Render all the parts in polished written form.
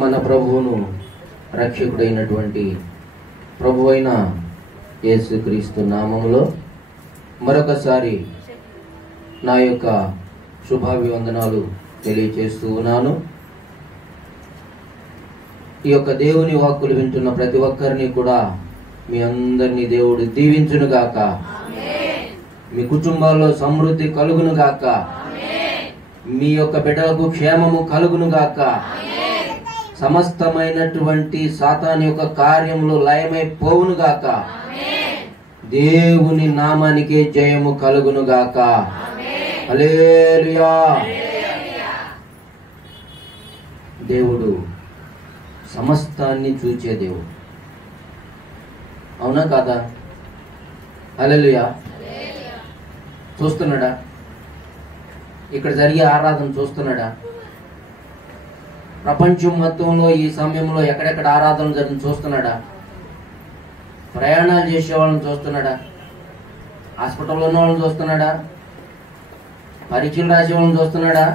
మన ప్రభువును రక్షకుడైనటువంటి ప్రభువైన యేసుక్రీస్తు నామములో మరొకసారి నా యొక్క శుభాభివందనాలు తెలియచేస్తూ ఉన్నాను. ఈ యొక్క దేవుని వాక్కులు వింటున్న ప్రతి ఒక్కరిని కూడా మీ అందరినీ దేవుడు దీవించునుగాక. మీ కుటుంబాల్లో సమృద్ధి కలుగునుగాక. మీ యొక్క బిడ్డలకు క్షేమము కలుగునుగాక. సమస్తమైనటువంటి సాతాను యొక్క కార్యములు లయమైపోవునుగాక. దేవుని నామానికే జయము కలుగునుగాక. హల్లెలూయా. దేవుడు సమస్తాన్ని చూచే దేవుడు, అవునా కాదా? హల్లెలూయా. చూస్తున్నాడా? ఇక్కడ జరిగే ఆరాధన చూస్తున్నాడా? ప్రపంచం మొత్తంలో ఈ సమయంలో ఎక్కడెక్కడ ఆరాధన జరిగింది చూస్తున్నాడా? ప్రయాణాలు చేసే వాళ్ళని చూస్తున్నాడా? హాస్పిటల్లో ఉన్న వాళ్ళని చూస్తున్నాడా? పరీక్షలు రాసే వాళ్ళని చూస్తున్నాడా?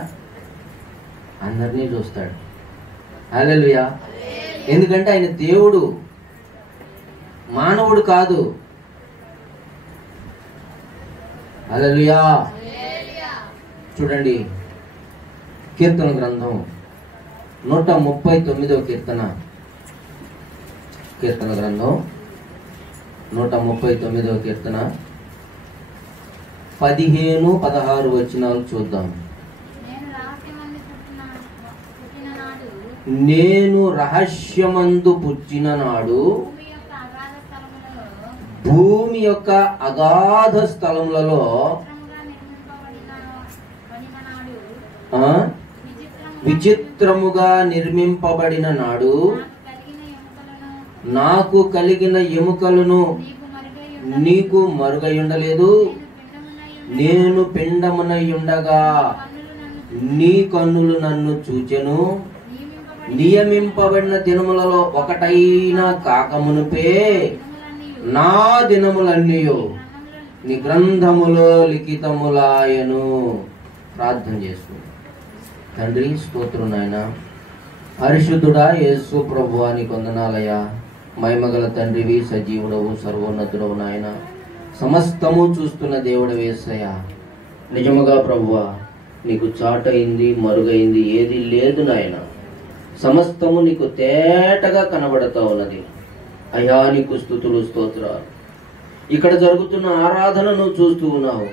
అందరినీ చూస్తాడు. హల్లెలూయా. ఎందుకంటే ఆయన దేవుడు, మానవుడు కాదు. హల్లెలూయా. చూడండి, కీర్తన గ్రంథం 139వ కీర్తన గ్రంథం 139వ కీర్తన 15-16 వచనాలు చూద్దాం. నేను రహస్యమందు పుట్టిన నాడు భూమి యొక్క అగాధ స్థలములలో విచిత్రముగా నిర్మింపబడిన నాడు నాకు కలిగిన ఎముకలను నీకు మరుగై ఉండలేదు. నేను పిండమునై ఉండగా నీ కన్నులు నన్ను చూచెను. నియమింపబడిన దినములలో ఒకటైనా కాకమునుపే నా దినములన్నీయు నీ గ్రంథములో లిఖితములాయను. ప్రార్థన చేస్తూ, తండ్రి స్తోత్రం నాయన, పరిశుద్ధుడా యేసు ప్రభువా, నీకు వందనాలయ్యా. మహిమగల తండ్రివి, సజీవుడవు, సర్వోన్నతుడవు నాయన, సమస్తము చూస్తున్న దేవుడు యేసయ్యా. నిజముగా ప్రభువా, నీకు చాటైంది మరుగైంది ఏది లేదు నాయన. సమస్తము నీకు తేటగా కనబడతా ఉన్నది అయ్యా. నీకు స్తుతులు, స్తోత్రాలు. ఇక్కడ జరుగుతున్న ఆరాధనను చూస్తూ ఉన్నావు.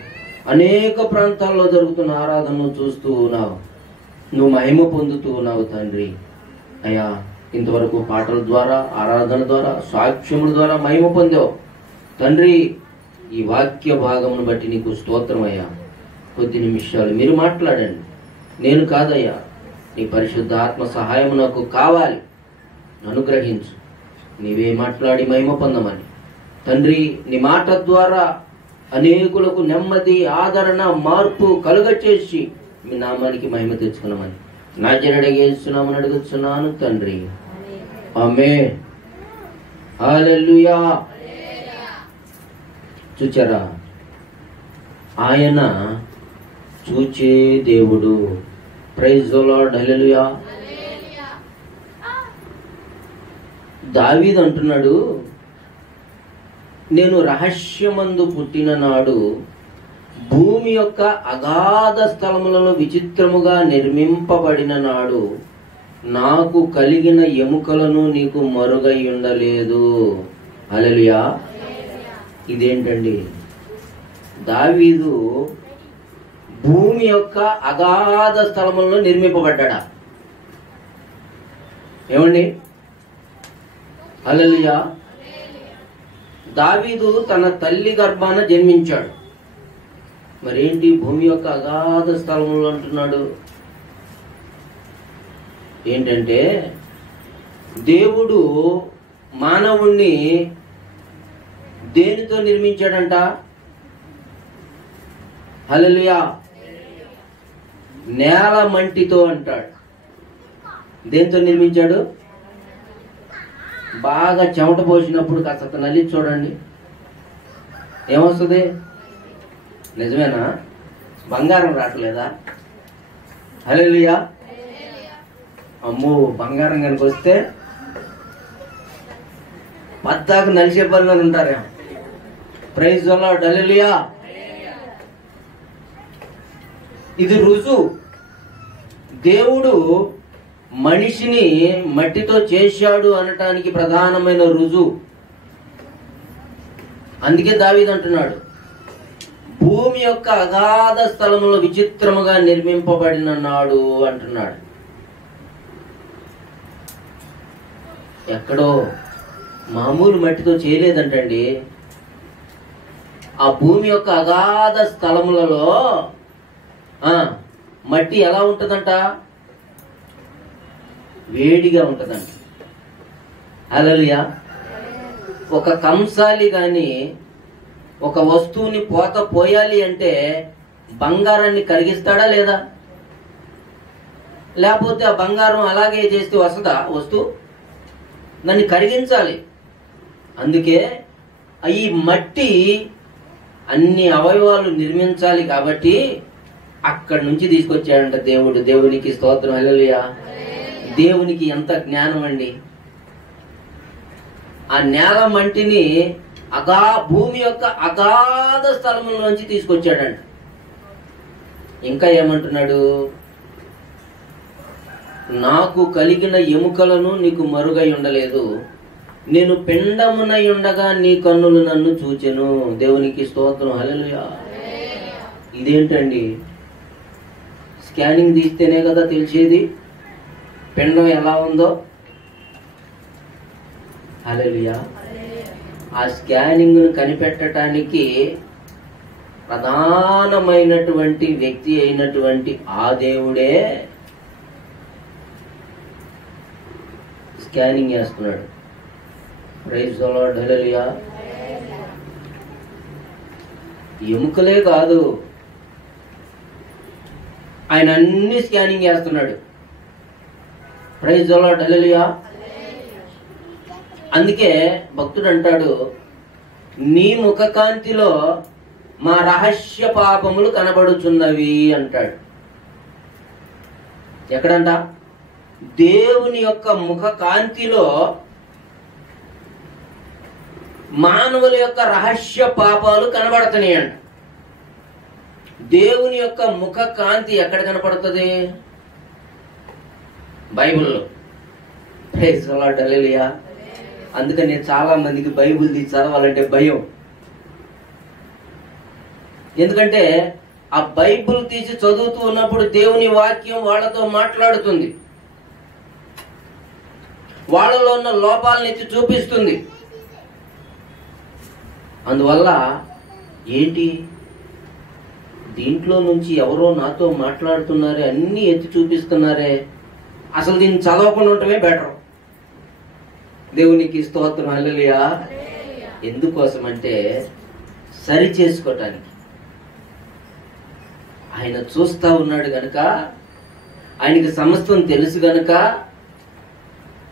అనేక ప్రాంతాల్లో జరుగుతున్న ఆరాధనను చూస్తూ ఉన్నావు. నువ్వు మహిమ పొందుతూ ఉన్నావు తండ్రి. అయ్యా, ఇంతవరకు పాటల ద్వారా, ఆరాధన ద్వారా, సాక్ష్యముల ద్వారా మహిమ పొందావు తండ్రి. ఈ వాక్య భాగమును బట్టి నీకు స్తోత్రం అయ్యా. కొద్ది నిమిషాలు మీరు మాట్లాడండి, నేను కాదయ్యా. నీ పరిశుద్ధ ఆత్మ సహాయం నాకు కావాలి, అనుగ్రహించు. నీవే మాట్లాడి మహిమ పొందమని తండ్రి. నీ మాట ద్వారా అనేకులకు నెమ్మది, ఆదరణ, మార్పు కలుగచేసి మీ నామానికి మహిమ తెచ్చుకున్నామని నాజరేయుడైన యేసు నామమున అడుగుచున్నాను తండ్రి. ఆమేన్. హల్లెలూయా. చూచారా, ఆయన చూచే దేవుడు. Praise the Lord. హల్లెలూయా. దావీదు అంటున్నాడు, నేను రహస్యమందు పుట్టిన నాడు భూమి యొక్క అగాధ స్థలములలో విచిత్రముగా నిర్మింపబడిన నాడు నాకు కలిగిన ఎముకలను నీకు మరుగై ఉండలేదు. హల్లెలూయా. ఇదేంటండి? దావీదు భూమి యొక్క అగాధ స్థలములలో నిర్మింపబడ్డా. ఏమండి? హల్లెలూయా. దావీదు తన తల్లి గర్భాన జన్మించాడు. మరేంటి భూమి యొక్క అగాధ స్థలములు అంటున్నాడు? ఏంటంటే, దేవుడు మానవుణ్ణి దేనితో నిర్మించాడంట? హల్లెలూయా. నేల మంటితో అంటాడు. దేంతో నిర్మించాడు? బాగా చెమట పోసినప్పుడు కాస్త నల్లి చూడండి, ఏమొస్తుంది? నిజమేనా? బంగారం రావట్లేదా? హల్లెలూయా. అమ్మో బంగారం కనుక వస్తే పద్దాకు నలిసే పనులు ఉంటారు. ప్రైజ్ ద లార్డ్, హల్లెలూయా. ఇది రుజువు. దేవుడు మనిషిని మట్టితో చేశాడు అనటానికి ప్రధానమైన రుజువు. అందుకే దావీదు అంటున్నాడు, భూమి యొక్క అగాధ స్థలములో విచిత్రముగా నిర్మింపబడిన నాడు అంటున్నాడు. ఎక్కడో మామూలు మట్టితో చేయలేదంటండి. ఆ భూమి యొక్క అగాధ స్థలములలో మట్టి ఎలా ఉంటుందంట? వేడిగా ఉంటుందంట. హల్లెలూయా. ఒక కంసాలి గాని ఒక వస్తువుని పోయాలి అంటే బంగారాన్ని కరిగిస్తాడా లేదా? లేకపోతే ఆ బంగారం అలాగే చేస్తే వస్తుందా వస్తువు? దాన్ని కరిగించాలి. అందుకే ఈ మట్టి అన్ని అవయవాలు నిర్మించాలి కాబట్టి అక్కడి నుంచి తీసుకొచ్చాడంట దేవుడు. దేవునికి స్తోత్రం, హల్లెలూయా. దేవునికి ఎంత జ్ఞానం అండి. ఆ నేల మంటిని భూమి యొక్క అగాధ స్థలముల నుంచి తీసుకొచ్చాడంట. ఇంకా ఏమంటున్నాడు? నాకు కలిగిన ఎముకలను నీకు మరుగై ఉండలేదు, నేను పిండమునై ఉండగా నీ కన్నులు నన్ను చూచెను. దేవునికి స్తోత్రం, హల్లెలూయా. ఇదేంటండి? స్కానింగ్ తీస్తేనే కదా తెలిసేది పిండం ఎలా ఉందో. హల్లెలూయా. ఆ స్కానింగ్ ను కనిపెట్టడానికి ప్రధానమైనటువంటి వ్యక్తి అయినటువంటి ఆ దేవుడే స్కానింగ్ చేస్తున్నాడు. ప్రైజ్ ద లార్డ్, హల్లెలూయా. ఎముకలే కాదు, ఆయన అన్ని స్కానింగ్ చేస్తున్నాడు. ప్రైజ్ ద లార్డ్, హల్లెలూయా. అందుకే భక్తుడు అంటాడు, నీ ముఖ కాంతిలో మా రహస్య పాపములు కనబడుచున్నవి అంటాడు. ఎక్కడంట? దేవుని యొక్క ముఖ కాంతిలో మానవుల యొక్క రహస్య పాపాలు కనబడుతున్నాయంట. దేవుని యొక్క ముఖ కాంతి ఎక్కడ కనపడుతుంది? బైబిల్లో. ప్రైజ్ ది లార్డ్, హల్లెలూయా. అందుకని చాలా మందికి బైబిల్ తీసి చదవాలంటే భయం. ఎందుకంటే ఆ బైబిల్ తీసి చదువుతూ ఉన్నప్పుడు దేవుని వాక్యం వాళ్ళతో మాట్లాడుతుంది, వాళ్ళలో ఉన్న లోపాలను ఎత్తి చూపిస్తుంది. అందువల్ల ఏంటి, దీంట్లో నుంచి ఎవరో నాతో మాట్లాడుతున్నారే, అన్ని ఎత్తి చూపిస్తున్నారే, అసలు దీన్ని చదవకుండా ఉండటమే బెటర్. దేవునికి స్తోత్రం, హల్లెలూయా. ఎందుకోసం అంటే సరి చేసుకోవటానికి. ఆయన చూస్తా ఉన్నాడు గనుక, ఆయనకి సమస్తం తెలుసు గనుక,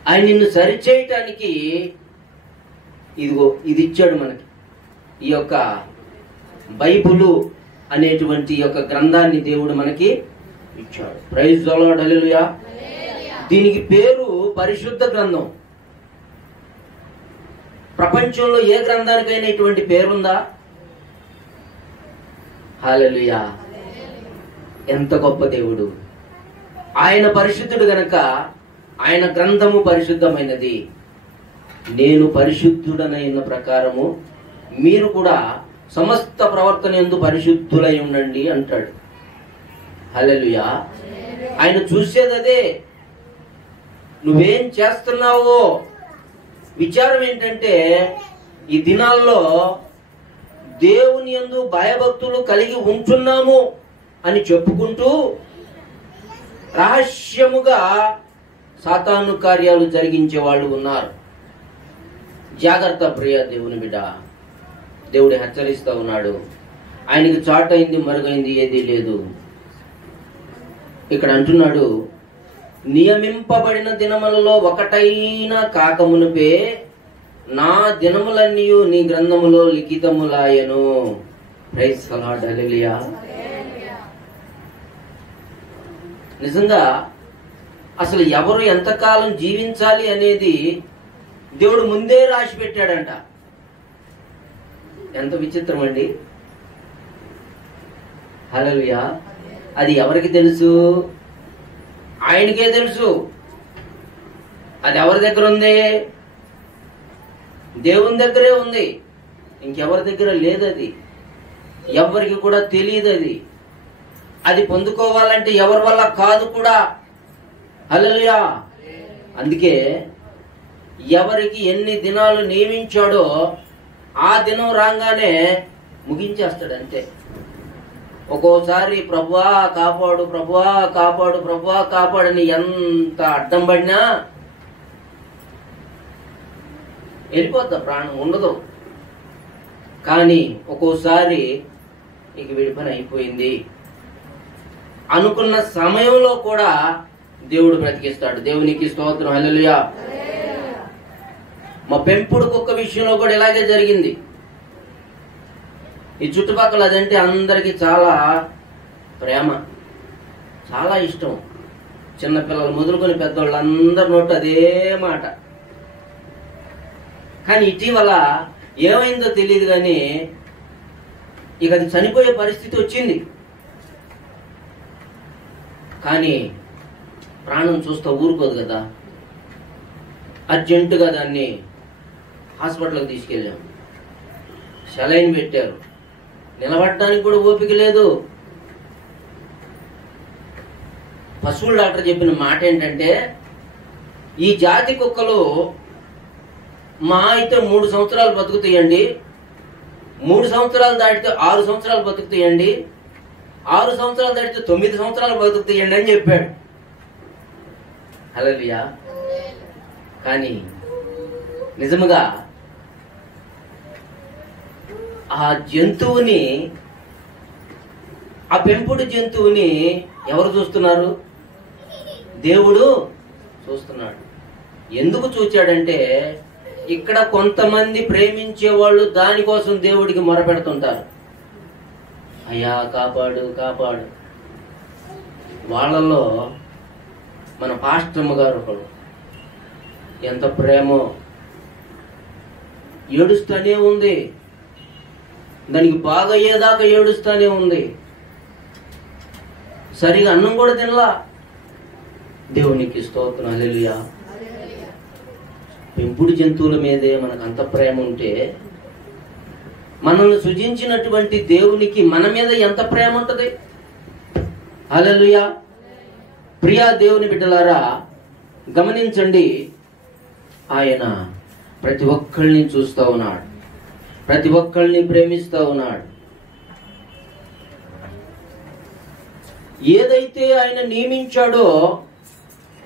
ఆయన నిన్ను సరిచేయటానికి ఇదిగో ఇది ఇచ్చాడు మనకి. ఈ యొక్క బైబిలు అనేటువంటి యొక్క గ్రంథాన్ని దేవుడు మనకి ఇచ్చాడు. ప్రైజ్ ది లార్డ్, హల్లెలూయా. దీనికి పేరు పరిశుద్ధ గ్రంథం. ప్రపంచంలో ఏ గ్రంథానికైనా ఇటువంటి పేరుందా? హల్లెలూయా. ఎంత గొప్ప దేవుడు. ఆయన పరిశుద్ధుడు గనక ఆయన గ్రంథము పరిశుద్ధమైనది. నేను పరిశుద్ధుడనైన ప్రకారము మీరు కూడా సమస్త ప్రవర్తన యందు పరిశుద్ధులై ఉండండి అంటాడు. హల్లెలూయా. ఆయన చూసేదే. నువ్వేం చేస్తున్నావో విచారం ఏంటంటే, ఈ దినాల్లో దేవుని యందు భయభక్తులు కలిగి ఉంటున్నాము అని చెప్పుకుంటూ రహస్యముగా సాతాను కార్యాలు జరిగించే వాళ్ళు ఉన్నారు. జాగ్రత్త ప్రియ దేవుని బిడ్డ. దేవుడు హెచ్చరిస్తూ ఉన్నాడు. ఆయనకి చాటైంది మరుగైంది ఏదీ లేదు. ఇక్కడ అంటున్నాడు, నియమింపబడిన దినములలో ఒకటైనా కాకమునుపే నా దినములన్నీ నీ గ్రంథములో లిఖితములాయను. ప్రైజ్ ది లార్డ్, హల్లెలూయా. నిజంగా అసలు ఎవరు ఎంతకాలం జీవించాలి అనేది దేవుడు ముందే రాసి పెట్టాడంట. ఎంత విచిత్రం అండి. హల్లెలూయా. అది ఎవరికి తెలుసు? ఆయనకే తెలుసు. అది ఎవరి దగ్గర ఉంది? దేవుని దగ్గరే ఉంది. ఇంకెవరి దగ్గర లేదు. అది ఎవరికి కూడా తెలియదు. అది పొందుకోవాలంటే ఎవరి వల్ల కాదు కూడా. హల్లెలూయా. అందుకే ఎవరికి ఎన్ని దినాలు నియమించాడో ఆ దినం రాగానే ముగించేస్తాడు అంతే. ఒక్కోసారి ప్రభువా కాపాడు, ప్రభువా కాపాడు, ప్రభువా కాపాడని ఎంత అడ్డం పడినా వెళ్ళిపోద్దా, ప్రాణం ఉండదు. కానీ ఒక్కోసారి ఇక వీడి పని అయిపోయింది అనుకున్న సమయంలో కూడా దేవుడు బ్రతికిస్తాడు. దేవునికి స్తోత్రం. హల్లెలూయా. మా పెంపుడు కుక్క విషయంలో కూడా ఇలాగే జరిగింది. ఈ చుట్టుపక్కల అదంటే అందరికి చాలా ప్రేమ, చాలా ఇష్టం. చిన్నపిల్లలు మొదలుకొని పెద్దవాళ్ళు అందరి నోటు అదే మాట. కానీ ఇటీవల ఏమైందో తెలియదు కానీ ఇక అది చనిపోయే పరిస్థితి వచ్చింది. కానీ ప్రాణం చూస్తా ఊరుకోదు కదా. అర్జెంటుగా దాన్ని హాస్పిటల్కి తీసుకెళ్ళాం. సెలైన్ పెట్టారు. నిలబడడానికి కూడా ఓపిక లేదు. పశువుల డాక్టర్ చెప్పిన మాట ఏంటంటే, ఈ జాతి కుక్కలు మా అయితే 3 సంవత్సరాలు బతుకుతాయండి, 3 సంవత్సరాలు దాటితే 6 సంవత్సరాలు బతుకుతాయండి, 6 సంవత్సరాలు దాటితే 9 సంవత్సరాలు బతుకుతాయండి అని చెప్పాడు. హల్లెలూయా. కానీ నిజముగా ఆ జంతువుని, ఆ పెంపుడు జంతువుని ఎవరు చూస్తున్నారు? దేవుడు చూస్తున్నాడు. ఎందుకు చూచాడంటే, ఇక్కడ కొంతమంది ప్రేమించే వాళ్ళు దానికోసం దేవుడికి మొరపెడుతుంటారు. అయ్యా కాపాడు కాపాడు. వాళ్ళలో మన పాస్టమ్మ గారు ఒకడు, ఎంత ప్రేమో, ఏడుస్తూనే ఉంది. దానికి బాగా అయ్యేదాకా ఏడుస్తూనే ఉంది. సరిగా అన్నం కూడా తినలా. దేవునికి స్తోత్రం. హల్లెలూయా. పెంపుడు జంతువుల మీదే మనకు అంత ప్రేమ ఉంటే మనల్ని సృజించినటువంటి దేవునికి మన మీద ఎంత ప్రేమ ఉంటది. హల్లెలూయా. ప్రియా దేవుని బిడ్డలారా, గమనించండి. ఆయన ప్రతి ఒక్కళ్ళని చూస్తూ ఉన్నాడు, ప్రతి ఒక్కళ్ళని ప్రేమిస్తూ ఉన్నాడు. ఏదైతే ఆయన నియమించాడో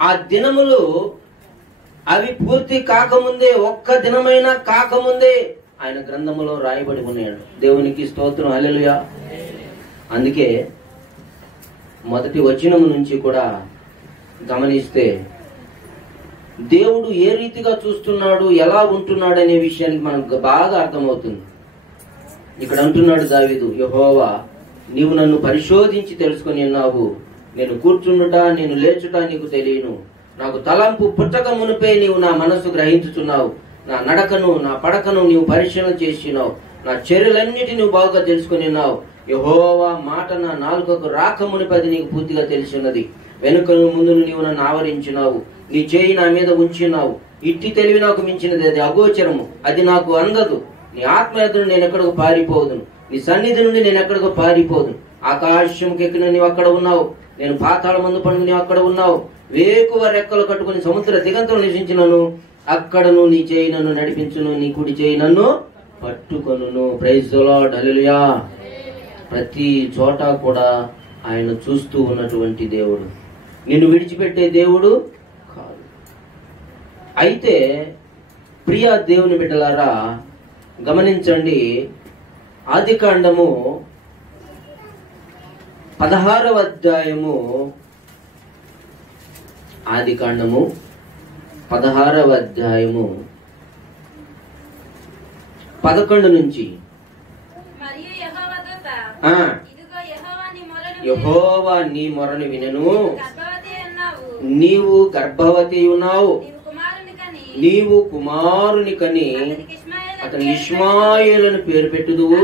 ఆ దినములు అవి పూర్తి కాకముందే, ఒక్క దినమైనా కాకముందే ఆయన గ్రంథములో రాయబడి ఉన్నాడు. దేవునికి స్తోత్రం. హల్లెలూయా. అందుకే మొదటి వచనము నుంచి కూడా గమనిస్తే దేవుడు ఏ రీతిగా చూస్తున్నాడు, ఎలా ఉంటున్నాడు అనే విషయానికి మనకు బాగా అర్థమవుతుంది. ఇక్కడ అంటున్నాడు దావీదు, యెహోవా నీవు నన్ను పరిశోధించి తెలుసుకొని ఉన్నావు. నేను కూర్చుండుట, నేను లేచుట నీకు తెలియను. నాకు తలంపు పుట్టక మునిపే నీవు నా మనస్సు గ్రహించుచున్నావు. నా నడకను, నా పడకను నీవు పరిశీలన చేసినావు. నా చర్యలన్నిటి నువ్వు బాగా తెలుసుకొని ఉన్నావు. యెహోవా మాట నా నాలుకకు రాక మునిపది నీకు పూర్తిగా తెలిసి ఉన్నది. వెనుకను ముందును నీవు నన్ను ఆవరించినావు. నీ చేయి నా మీద ఉంచినావు. ఇట్టి తెలివి నాకు మించినది, అది అగోచరము, అది నాకు అందదు. నీ ఆత్మ ఎదురు నేను ఎక్కడికి పారిపోదును, నీ సన్నిధి నుండి నేను ఎక్కడికి పారిపోదును. ఆకాశంకి ఎక్కిన నీవు అక్కడ ఉన్నావు, నేను పాతాళ మందు పండుగ నీవు అక్కడ ఉన్నావు. వేకువ రెక్కలు కట్టుకుని సముద్ర దిగంతులు నివసించినను, అక్కడను నీ చేయి నన్ను నడిపించును, నీ కుడి చేయి నన్ను పట్టుకొనును. Praise the Lord. హల్లెలూయా. ప్రతి చోట కూడా ఆయన చూస్తూ ఉన్నటువంటి దేవుడు, నిన్ను విడిచిపెట్టే దేవుడు కాదు. అయితే ప్రియా దేవుని బిడ్డలారా, గమనించండి. ఆదికాండము 16వ అధ్యాయము, ఆదికాండము 16వ అధ్యాయము 11 నుంచి యెహోవా నీ మొరను వినెను, నీవు గర్భవతి ఉన్నావు, నీవు కుమారుని కని అతని ఇష్మాయేలును పేరు పెట్టుదువు.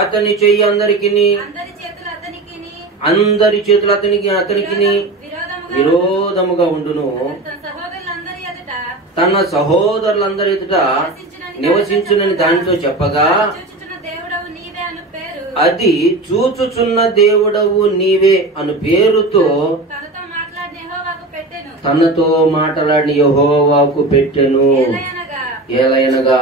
అతని చెయ్యి అందరికిని, అందరి చేతులు అతనికి విరోధముగా ఉండును. తన సహోదరులందరి ఎదుట నివసించునని దానితో చెప్పగా, అది చూచుచున్న దేవుడవు నీవే అను పేరుతో తనతో మాట్లాడిన యెహోవాకు పెట్టెను. ఏలయనగా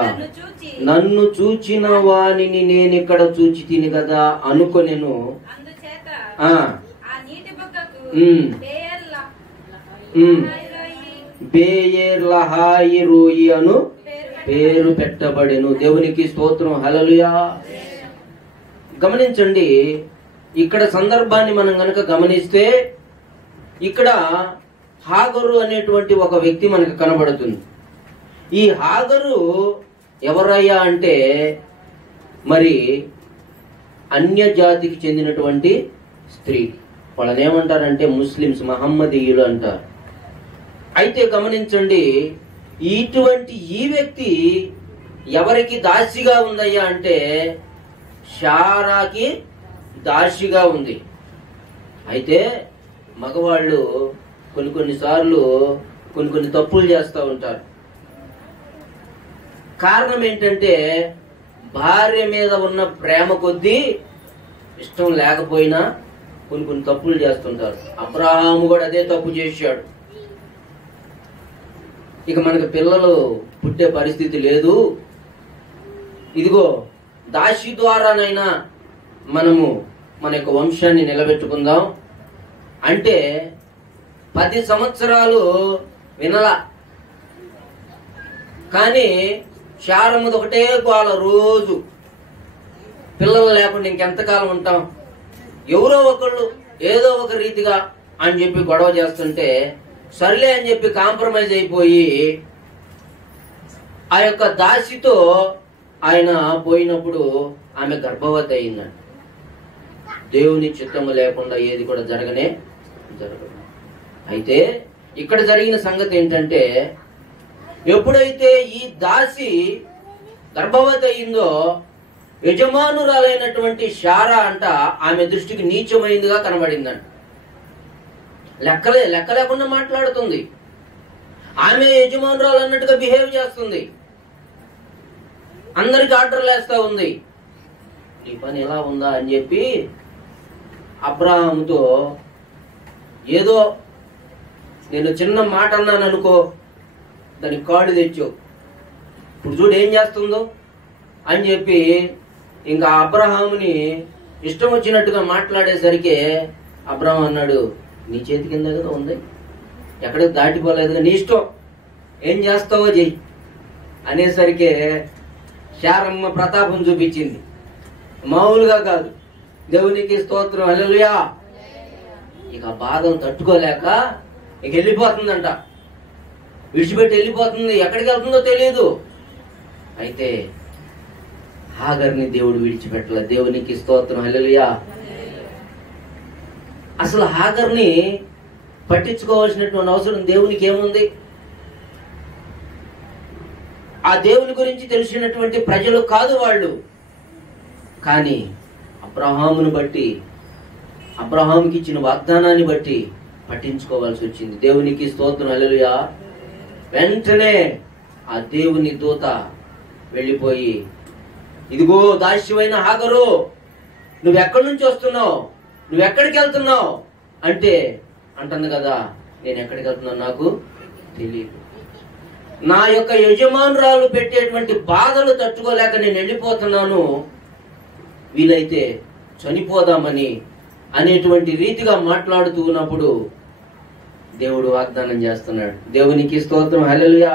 నన్ను చూచిన వానిని నేనిక్కడ చూచి తిని కదా అనుకొనెను. బేయేర్ లహాయి రోయి అను పేరు పెట్టబడెను. దేవునికి స్తోత్రం. హల్లెలూయా. గమనించండి, ఇక్కడ సందర్భాన్ని మనం గనక గమనిస్తే ఇక్కడ హాగరు అనేటువంటి ఒక వ్యక్తి మనకు కనబడుతుంది. ఈ హాగరు ఎవరయ్యా అంటే మరి అన్య జాతికి చెందినటువంటి స్త్రీ. వాళ్ళని ఏమంటారంటే ముస్లిమ్స్, మహమ్మదీయులు అంటారు. అయితే గమనించండి, ఇటువంటి ఈ వ్యక్తి ఎవరికి దాసిగా ఉందయ్యా అంటే శారాకి దాసిగా ఉంది. అయితే మగవాళ్ళు కొన్నిసార్లు కొన్ని తప్పులు చేస్తూ ఉంటారు. కారణం ఏంటంటే భార్య మీద ఉన్న ప్రేమ కొద్దీ ఇష్టం లేకపోయినా కొన్ని తప్పులు చేస్తుంటారు. అబ్రహాము కూడా అదే తప్పు చేశాడు. ఇక మనకు పిల్లలు పుట్టే పరిస్థితి లేదు, ఇదిగో దాసి ద్వారానైనా మనము మన యొక్క వంశాన్ని నిలబెట్టుకుందాం అంటే 10 సంవత్సరాలు వినలా. కానీ శారమ్మది ఒకటే గోల, రోజు పిల్లలు లేకుండా ఇంకెంతకాలం ఉంటాం, ఎవరో ఒకళ్ళు ఏదో ఒక రీతిగా అని చెప్పి గొడవ చేస్తుంటే సర్లే అని చెప్పి కాంప్రమైజ్ అయిపోయి ఆ యొక్క దాసితో ఆయన పోయినప్పుడు ఆమె గర్భవతి అయిందండి. దేవుని చిత్తము లేకుండా ఏది కూడా జరగదు. అయితే ఇక్కడ జరిగిన సంగతి ఏంటంటే ఎప్పుడైతే ఈ దాసి గర్భవతి అయిందో యజమానురాలైనటువంటి శారా అంట ఆమె దృష్టికి నీచమైందిగా కనబడిందంట. లెక్క లేకుండా మాట్లాడుతుంది, ఆమె యజమానురాలు అన్నట్టుగా బిహేవ్ చేస్తుంది, అందరికి ఆర్డర్లు వేస్తా ఉంది. ఈ పని ఎలా ఉందా అని చెప్పి అబ్రహాముతో ఏదో నేను చిన్న మాట అన్నాను అనుకో, దానికి కాడు తెచ్చు, ఇప్పుడు చూడు ఏం చేస్తుందో అని చెప్పి ఇంకా అబ్రహాముని ఇష్టం వచ్చినట్టుగా మాట్లాడేసరికి అబ్రహాం అన్నాడు, నీ చేతి కింద కదా ఉంది, ఎక్కడికి దాటిపోలేదు, నీ ఇష్టం, ఏం చేస్తావో చెయ్యి అనేసరికి శారమ్మ ప్రతాపం చూపించింది. మామూలుగా కాదు. దేవునికి స్తోత్రం. హల్లెలూయా. ఇక బాధను తట్టుకోలేక ఇక వెళ్ళిపోతుందంట, విడిచిపెట్టి వెళ్ళిపోతుంది. ఎక్కడికి వెళ్తుందో తెలియదు. అయితే హాగర్ని దేవుడు విడిచిపెట్టలే. దేవునికి స్తోత్రం. హల్లెలూయా. అసలు హాగర్ని పట్టించుకోవాల్సినటువంటి అవసరం దేవునికి ఏముంది? ఆ దేవుని గురించి తెలిసినటువంటి ప్రజలు కాదు వాళ్ళు. కానీ అబ్రహామును బట్టి, అబ్రహాముకి ఇచ్చిన వాగ్దానాన్ని బట్టి పట్టించుకోవాల్సి వచ్చింది. దేవునికి స్తోత్రం. హల్లెలూయా. వెంటనే ఆ దేవుని దూత వెళ్ళిపోయి, ఇదిగో దాస్యమైన హాగరు, నువ్వెక్కడి నుంచి వస్తున్నావు, నువ్వెక్కడికి వెళ్తున్నావు అంటే అంటుంది కదా, నేను ఎక్కడికి వెళ్తున్నాను నాకు తెలియదు, నా యొక్క యజమానురాలు పెట్టేటువంటి బాధలు తట్టుకోలేక నేను వెళ్ళిపోతున్నాను, వీలైతే చనిపోదామని అనేటువంటి రీతిగా మాట్లాడుతూ ఉన్నప్పుడు దేవుడు వాగ్దానం చేస్తున్నాడు. దేవునికి స్తోత్రం. హల్లెలూయా.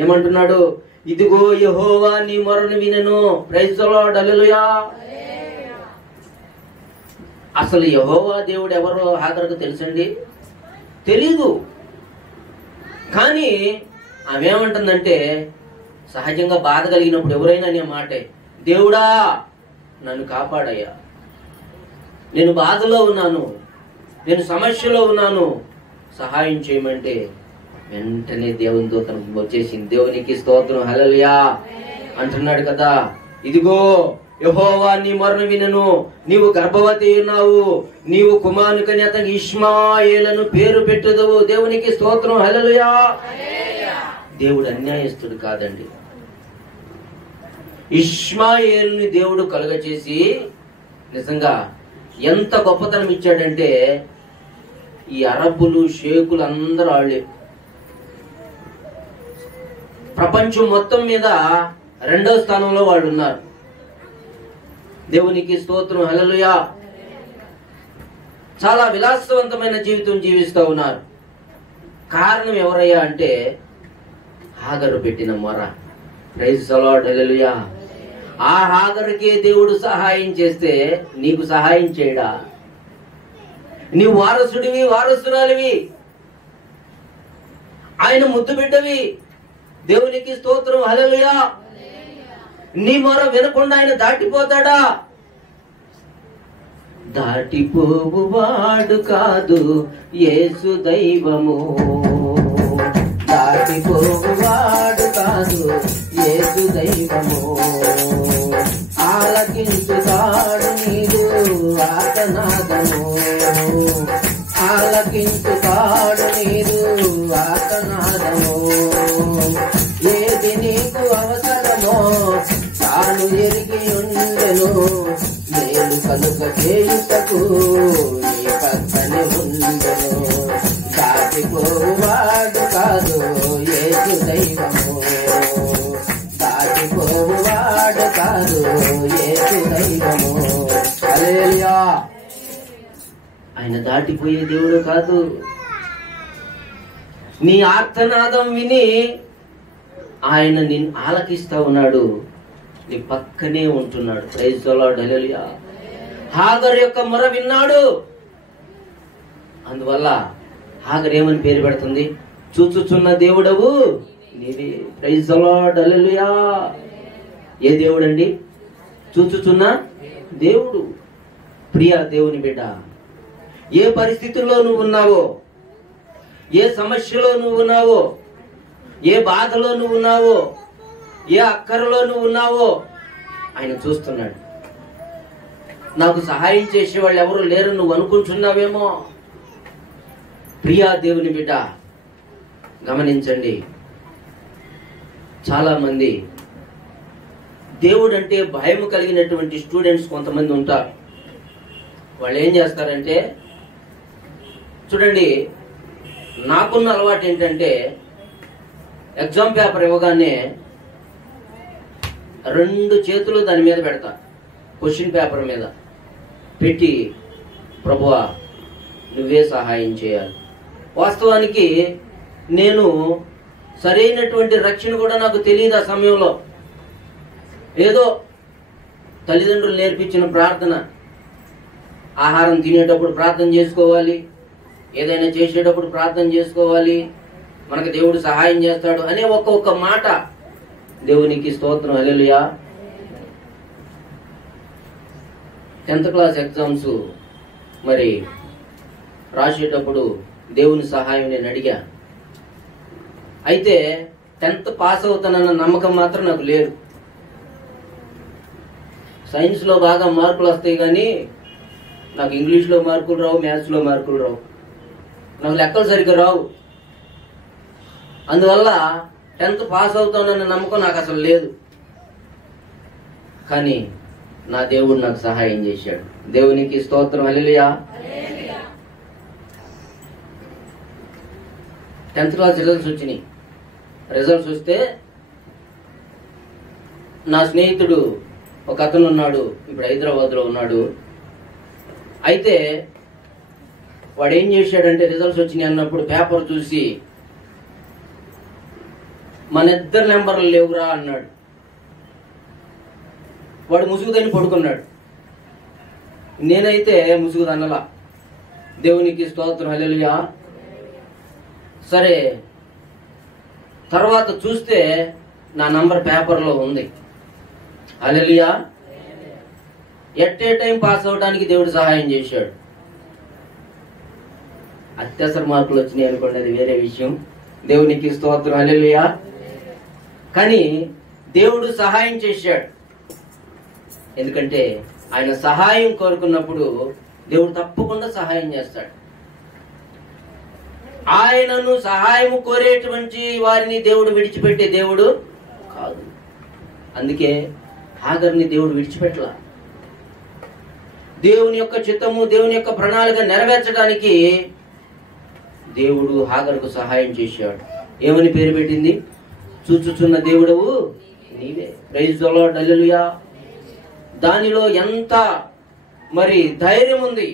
ఏమంటున్నాడు? ఇదిగో యెహోవా నీ మొరను వినెను. Praise the Lord. హల్లెలూయా. అసలు యెహోవా దేవుడు ఎవరో హాగరుకు తెలుసండి? తెలీదు. కానీ ఆమె ఏమంటుందంటే, సహజంగా బాధ కలిగినప్పుడు ఎవరైనా అనే మాటే, దేవుడా నన్ను కాపాడయ్యా, నేను బాధలో ఉన్నాను, నేను సమస్యలో ఉన్నాను, సహాయం చేయమంటే వెంటనే దేవుని దూత వచ్చేసింది. దేవునికి స్తోత్రం, హల్లెలూయా అంటున్నాడు కదా. ఇదిగో యెహోవా నీ మొరను వినను, నీవు గర్భవతి ఉన్నావు, నీవు కుమారుని కని అతనికి ఇష్మాయేలును పేరు పెట్టుదువు. దేవునికి స్తోత్రం, హల్లెలూయా. దేవుడు అన్యాయస్తుడు కాదండి. ఇష్మాయేలుని దేవుడు కలుగచేసి నిజంగా ఎంత గొప్పతనం ఇచ్చాడంటే, ఈ అరబ్బులు షేకులు అందరూ వాళ్ళే. ప్రపంచం మొత్తం మీద 2వ స్థానంలో వాళ్ళు ఉన్నారు. దేవునికి స్తోత్రం, హల్లెలూయా. చాలా విలాసవంతమైన జీవితం జీవిస్తూ ఉన్నారు. కారణం ఎవరయ్యా అంటే హాగరు పెట్టిన మొర. ప్రైజ్ ది లార్డ్, హల్లెలూయా. ఆ హాగరుకే దేవుడు సహాయం చేస్తే నీకు సహాయం చేయడా? నీ వారసుడివి, వారసురాలివి, ఆయన ముద్దు బిడ్డవి. దేవునికి స్తోత్రం, హల్లెలూయా. నీ మొర వినకుండా ఆయన దాటిపోతాడా? దాటిపోవువాడు కాదు యేసు దైవము, దాటిపోవువాడు కాదు యేసు దైవము. ఆలకించుతాడు నీదు ఆతనాదము, ఆలకించుతాడు నీదు ఆతనాదము. ఏది నీకు అవసరమో తాను ఎరిగి ఉండెను, మేలు కలుగ చేయుటకు నీ పక్కనే ఉండెను. దాటిపోవాడు కాదు యేసు దైవము, దాటిపోవాడు కాదు యేసు దైవము. హల్లెలూయా. ఆయన దాటిపోయే దేవుడు కాదు. నీ ఆర్తనాదం విని ఆయన నిన్ను ఆలకిస్తా ఉన్నాడు, నీ పక్కనే ఉంటున్నాడు. ప్రైజ్ ది లార్డ్, హల్లెలూయా. హాగరు యొక్క మొర విన్నాడు. అందువల్ల హాగరు ఏమని పేరు పెడుతుంది? చూచుచున్న దేవుడవు నీవే. ప్రైజ్ ది లార్డ్, హల్లెలూయా. ఏ దేవుడు అండి? చూచుచున్న దేవుడు. ప్రియ దేవుని బిడ్డ, ఏ పరిస్థితుల్లో నువ్వు ఉన్నావో, ఏ సమస్యలో నువ్వు ఉన్నావో, ఏ బాధలో నువ్వు ఉన్నావో, ఏ అక్కరలో నువ్వు ఉన్నావో ఆయన చూస్తున్నాడు. నాకు సహాయం చేసే వాళ్ళు ఎవరు లేరు నువ్వు అనుకుంటున్నావేమో. ప్రియా దేవుని బిడ్డ, గమనించండి. చాలా మంది దేవుడు అంటే భయం కలిగినటువంటి స్టూడెంట్స్ కొంతమంది ఉంటారు. వాళ్ళు ఏం చేస్తారంటే, చూడండి, నాకున్న అలవాటు ఏంటంటే ఎగ్జామ్ పేపర్ ఇవ్వగానే 2 చేతులు దాని మీద పెడతా, క్వశ్చన్ పేపర్ మీద పెట్టి, ప్రభువా నువ్వే సహాయం చేయాలి. వాస్తవానికి నేను సరైనటువంటి రక్షణ కూడా నాకు తెలియదు ఆ సమయంలో. ఏదో తల్లిదండ్రులు నేర్పించిన ప్రార్థన, ఆహారం తినేటప్పుడు ప్రార్థన చేసుకోవాలి, ఏదైనా చేసేటప్పుడు ప్రార్థన చేసుకోవాలి, మనకు దేవుడు సహాయం చేస్తాడు అనే ఒక్కొక్క మాట. దేవునికి స్తోత్రం, హల్లెలూయా. 10th క్లాస్ ఎగ్జామ్స్ మరి రాసేటప్పుడు దేవుని సహాయం నేను అడిగా. అయితే 10th పాస్ అవుతానన్న నమ్మకం మాత్రం నాకు లేదు. సైన్స్లో బాగా మార్కులు వస్తాయి కానీ నాకు ఇంగ్లీష్లో మార్కులు రావు, మ్యాథ్స్లో మార్కులు రావు, నాకు లెక్కలు సరిగ్గా రావు. అందువల్ల 10th పాస్ అవుతానన్న నమ్మకం నాకు అసలు లేదు. కానీ నా దేవుడు నాకు సహాయం చేశాడు. దేవునికి స్తోత్రం, హల్లెలూయా. 10th క్లాస్ రిజల్ట్స్ వచ్చినాయి. రిజల్ట్స్ వస్తే నా స్నేహితుడు ఒక అతను ఉన్నాడు, ఇప్పుడు హైదరాబాద్లో ఉన్నాడు. అయితే వాడు ఏం చేశాడంటే, రిజల్ట్స్ వచ్చినాయి అన్నప్పుడు పేపర్ చూసి, మన ఇద్దరు నెంబర్లు లేవురా అన్నాడు. వాడు ముసుగుదని పడుకున్నాడు. నేనైతే ముసుగుదన్నలా. దేవునికి స్తోత్రం, హల్లెలూయా. సరే, తర్వాత చూస్తే నా నంబర్ పేపర్లో ఉంది. హల్లెలూయా. ఎట్ ఏ టైం పాస్ అవడానికి దేవుడు సహాయం చేశాడు. అత్యవసర మార్కులు వచ్చినాయి అనుకోండి, అది వేరే విషయం. దేవునికి స్తోత్రం, హల్లెలూయా. కానీ దేవుడు సహాయం చేశాడు. ఎందుకంటే ఆయన సహాయం కోరుకున్నప్పుడు దేవుడు తప్పకుండా సహాయం చేస్తాడు. ఆయనను సహాయం కోరేటువంటి వారిని దేవుడు విడిచిపెట్టే దేవుడు కాదు. అందుకే హాగర్ని దేవుడు విడిచిపెట్టలా. దేవుని యొక్క చిత్తము, దేవుని యొక్క ప్రణాళిక నెరవేర్చడానికి దేవుడు హాగర్కు సహాయం చేశాడు. ఏమని పేరు పెట్టింది? చూచుచున్న దేవుడవు నీవే. ప్రైజ్ ది లార్డ్, హల్లెలూయా. దానిలో ఎంత మరి ధైర్యం ఉంది.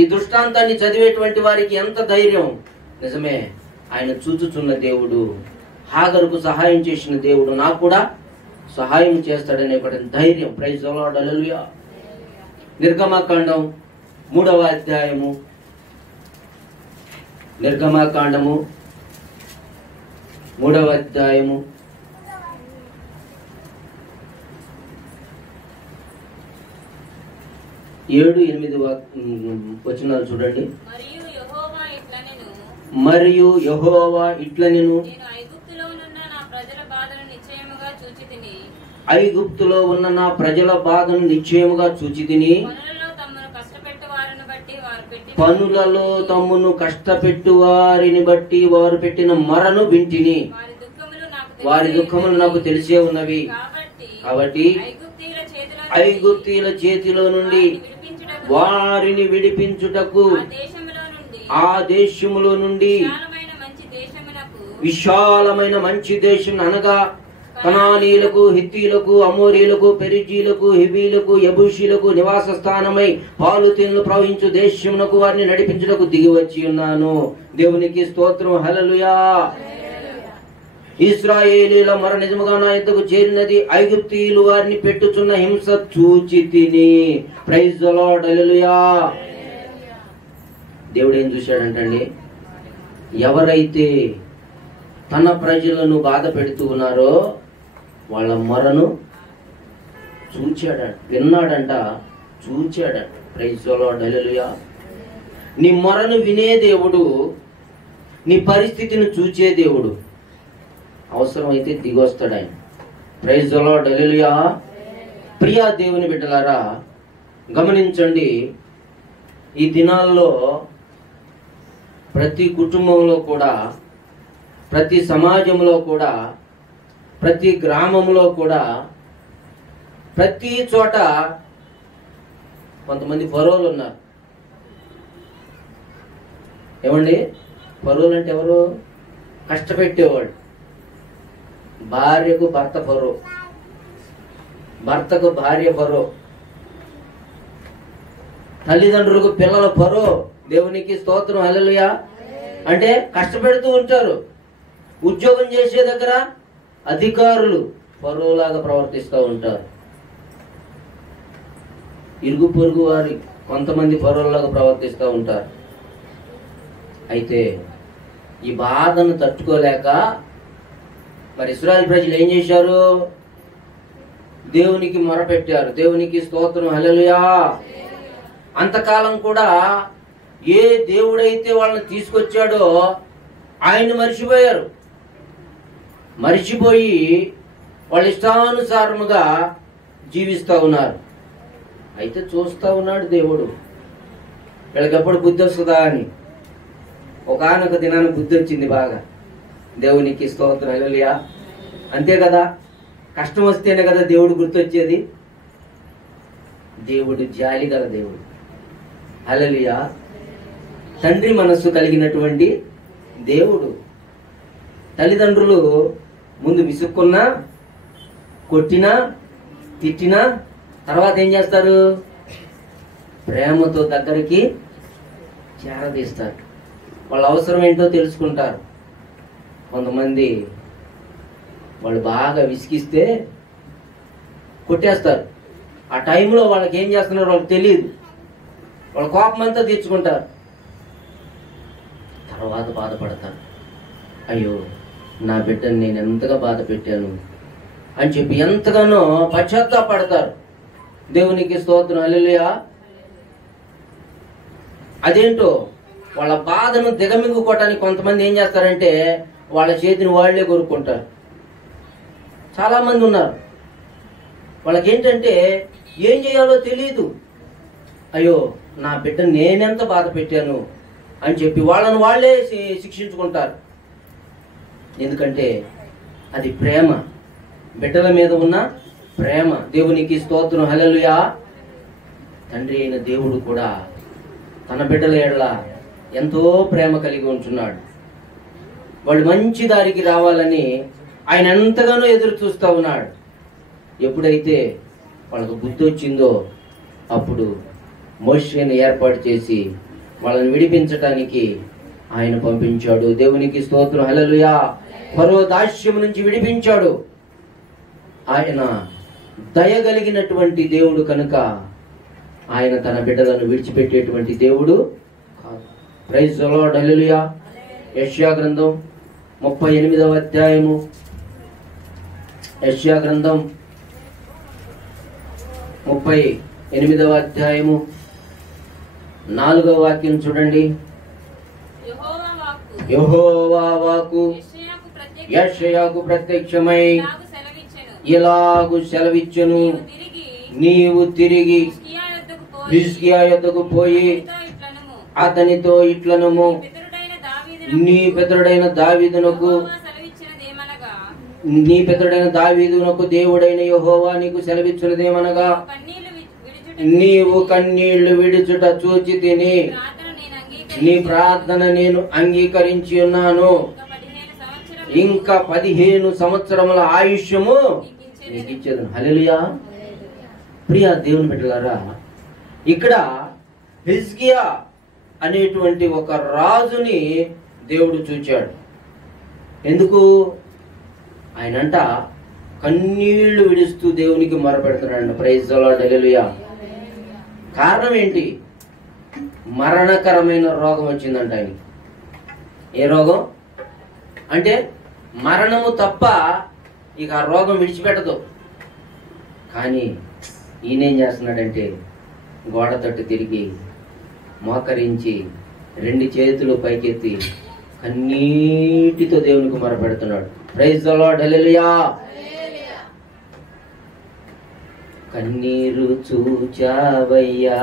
ఈ దృష్టాంతాన్ని చదివేటువంటి వారికి ఎంత ధైర్యం. నిజమే, ఆయన చూచుచున్న దేవుడు, హాగరుకు సహాయం చేసిన దేవుడు నాకు కూడా సహాయం చేస్తాడనే ధైర్యం. ప్రైజ్ ది లార్డ్, హల్లెలూయా. నిర్గమకాండం 3వ అధ్యాయము, నిర్గమకాండము 3వ అధ్యాయము 7-8 వచనాలు చూడండి. మరియు యెహోవా ఇట్లనెను, ఐగుప్తులో ఉన్న నా ప్రజల బాధను నిశ్చయముగా చూచితిని. పనులలో తమ్మును కష్టపెట్టు వారిని బట్టి వారు పెట్టిన మొరను వింటిని. వారి దుఃఖములు నాకు తెలిసే ఉన్నవి. కాబట్టి ఐగుప్తీయుల చేతిలో నుండి వారిని విడిపించుటకు ఆ దేశములో నుండి విశాలమైన మంచి దేశం అనగా కనానీయులకు, హిత్తీయులకు, అమోరీయులకు, పెరిజీలకు, హివీలకు, యబూషీలకు నివాస స్థానమై పాలు తేనెలు ప్రవహించు దేశమునకు వారిని నడిపించుటకు దిగి వచ్చి ఉన్నాను. దేవునికి స్తోత్రం, హల్లెలూయా. ఇశ్రాయేలీయుల మొర నిజముగా నా యొద్దకు చేరినది. ఐగుప్తీయులు వారిని పెట్టుచున్న హింస చూచి తిని. ప్రైజ్ ది లార్డ్, హల్లెలూయా. దేవుడు ఏం చూశాడంటండి? ఎవరైతే తన ప్రజలను బాధ పెడుతూ ఉన్నారో వాళ్ళ మొరను చూచాడట, విన్నాడంట, చూచాడట. ప్రైజ్ ది లార్డ్, హల్లెలూయా. నీ మొరను వినే దేవుడు, నీ పరిస్థితిని చూచే దేవుడు. అవసరమైతే దిగొస్తాడు ఆయన. ప్రైజ్ ది లార్డ్, హల్లెలూయా. ప్రియా దేవుని బిడ్డలారా, గమనించండి. ఈ దినాల్లో ప్రతి కుటుంబంలో కూడా, ప్రతి సమాజంలో కూడా, ప్రతి గ్రామంలో కూడా, ప్రతి చోట కొంతమంది పరోలు ఉన్నారు. ఏమండి, పరోలు అంటే ఎవరు? కష్టపెట్టేవాడు. భార్యకు భర్త పరో, భర్తకు భార్య పరో, తల్లిదండ్రులకు పిల్లల పరో. దేవునికి స్తోత్రం, హల్లెలూయా. అంటే కష్టపెడుతూ ఉంటారు. ఉద్యోగం చేసే దగ్గర అధికారులు పరోలాగా ప్రవర్తిస్తూ ఉంటారు. ఇరుగు పొరుగు వారి కొంతమంది పరోలాగా ప్రవర్తిస్తూ ఉంటారు. అయితే ఈ బాధను తట్టుకోలేక మరి ఇశ్రాయేలు ప్రజలు ఏం చేశారు? దేవునికి మొరపెట్టారు. దేవునికి స్తోత్రం, హల్లెలూయా. అంతకాలం కూడా ఏ దేవుడైతే వాళ్ళని తీసుకొచ్చాడో ఆయన్ని మర్చిపోయారు. మర్చిపోయి వాళ్ళ ఇష్టానుసారముగా జీవిస్తూ ఉన్నారు. అయితే చూస్తూ ఉన్నాడు దేవుడు, వీళ్ళకెప్పుడు బుద్ధి వస్తుందా అని. ఒకానొక దినానికి బుద్ధి వచ్చింది బాగా. దేవునికి స్తోత్రం, హల్లెలూయా. అంతే కదా, కష్టం వస్తేనే కదా దేవుడు గుర్తొచ్చేది. దేవుడు జాలి గల దేవుడు, హల్లెలూయా. తండ్రి మనస్సు కలిగినటువంటి దేవుడు. తల్లిదండ్రులు ముందు విసుక్కున్నా, కొట్టినా, తిట్టినా తర్వాత ఏం చేస్తారు? ప్రేమతో దగ్గరికి చేరదీస్తారు. వాళ్ళ అవసరం ఏంటో తెలుసుకుంటారు. కొంతమంది వాళ్ళు బాగా విసిగిస్తే కొట్టేస్తారు. ఆ టైంలో వాళ్ళకి ఏం చేస్తున్నారో వాళ్ళకి తెలియదు. వాళ్ళ కోపం అంతా తీర్చుకుంటారు. తర్వాత బాధపడతారు. అయ్యో, నా బిడ్డని నేను ఎంతగా బాధ పెట్టాను, అని చెప్పి ఎంతగానో పశ్చాత్తాపడతారు. దేవునికి స్తోత్రం, హల్లెలూయా. అదేంటో వాళ్ళ బాధను దిగమింగుకోవటానికి కొంతమంది ఏం చేస్తారంటే వాళ్ళ చేతిని వాళ్లే కొరుక్కుంటారు. చాలా మంది ఉన్నారు. వాళ్ళకేంటంటే ఏం చేయాలో తెలియదు. అయ్యో నా బిడ్డ నేనెంత బాధ పెట్టాను అని చెప్పి వాళ్ళని వాళ్లే శిక్షించుకుంటారు. ఎందుకంటే అది ప్రేమ, బిడ్డల మీద ఉన్న ప్రేమ. దేవునికి స్తోత్రం, హల్లెలూయా. తండ్రి అయిన దేవుడు కూడా తన బిడ్డల ఎడల ఎంతో ప్రేమ కలిగి ఉంటున్నాడు. వాళ్ళు మంచి దారికి రావాలని ఆయన ఎంతగానో ఎదురు చూస్తూ ఉన్నాడు. ఎప్పుడైతే వాళ్ళకు బుద్ధి వచ్చిందో అప్పుడు మోషేను ఏర్పాటు చేసి వాళ్ళని విడిపించటానికి ఆయన పంపించాడు. దేవునికి స్తోత్రం, హల్లెలూయా. ఫరో దాస్యం నుంచి విడిపించాడు. ఆయన దయగలిగినటువంటి దేవుడు కనుక ఆయన తన బిడ్డలను విడిచిపెట్టేటువంటి దేవుడు కాదు. ప్రైజ్ ది లార్డ్, హల్లెలూయా. యెషయా గ్రంథం 38వ అధ్యాయము, యెషయా గ్రంథం 38వ అధ్యాయము 4వ వాక్యం చూడండి. యెహోవా వాక్కు యెషయాకు ప్రత్యక్షమై ఇలాగు సెలవిచ్చెను, నీవు తిరిగి హిజ్కియా యొద్దకు పోయి అతనితో ఇట్లనము, నీ పితరుడైన దావీదునకు దేవుడైన యెహోవా నీకు సెలవిచ్చినదేమనగా, నీవు కన్నీళ్లు విడుచుట చూచి తిని నీ ప్రార్థన నేను అంగీకరించి ఉన్నాను. ఇంకా 15 సంవత్సరముల ఆయుష్యము నీకు ఇచ్చేదను. హల్లెలూయా. ప్రియ దేవుని బిడ్డలారా, ఇక్కడ హిజ్కియా అనేటువంటి ఒక రాజుని దేవుడు చూచాడు. ఎందుకు? ఆయనంట కన్నీళ్లు విడుస్తూ దేవునికి మొరపెడుతున్నాడు. ప్రైజ్ ది లార్డ్, హల్లెలూయా. కారణం ఏంటి? మరణకరమైన రోగం వచ్చిందంట ఆయనకి. ఏ రోగం అంటే మరణము తప్ప ఇక ఆ రోగం విడిచిపెట్టదు. కానీ ఈయనేం చేస్తున్నాడంటే గోడ తట్టు తిరిగి మోకరించి 2 చేతులు పైకెత్తి కన్నీటితో దేవునికి మొరపెడుతున్నాడు. ప్రైజ్ ది లార్డ్, హల్లెలూయా. కన్నీరు చూచావయ్యా,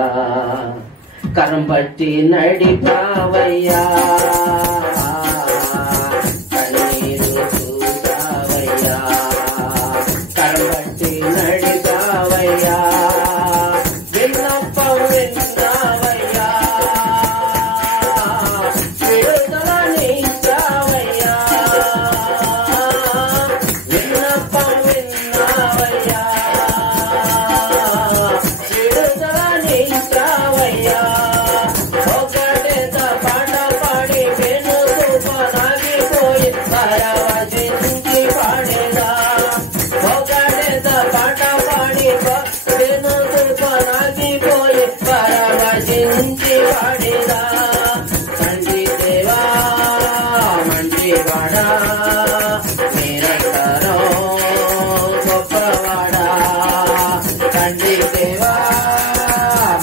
కరం పట్టి నడిపావయ్యా, కన్నీరు చూచావయ్యా, కరం పట్టి నడిపావయ్యా, విన్నపం విన్నావయ్యా, విడుదల నీచావయ్యా, విన్నపం విన్నావయ్యా, విడుదల నీచావయ్యా. ఒకటేత పాట పాడి పెను తూపనాగిపోయి పరవశించి పాడేదా, ఒకటేత పాట పాడి పెను తూపనాగిపోయి పరవశించి పాడేదా. తండ్రి దేవా మంత్రివాడా నిరంతరం గొప్పవాడా, తండ్రి దేవా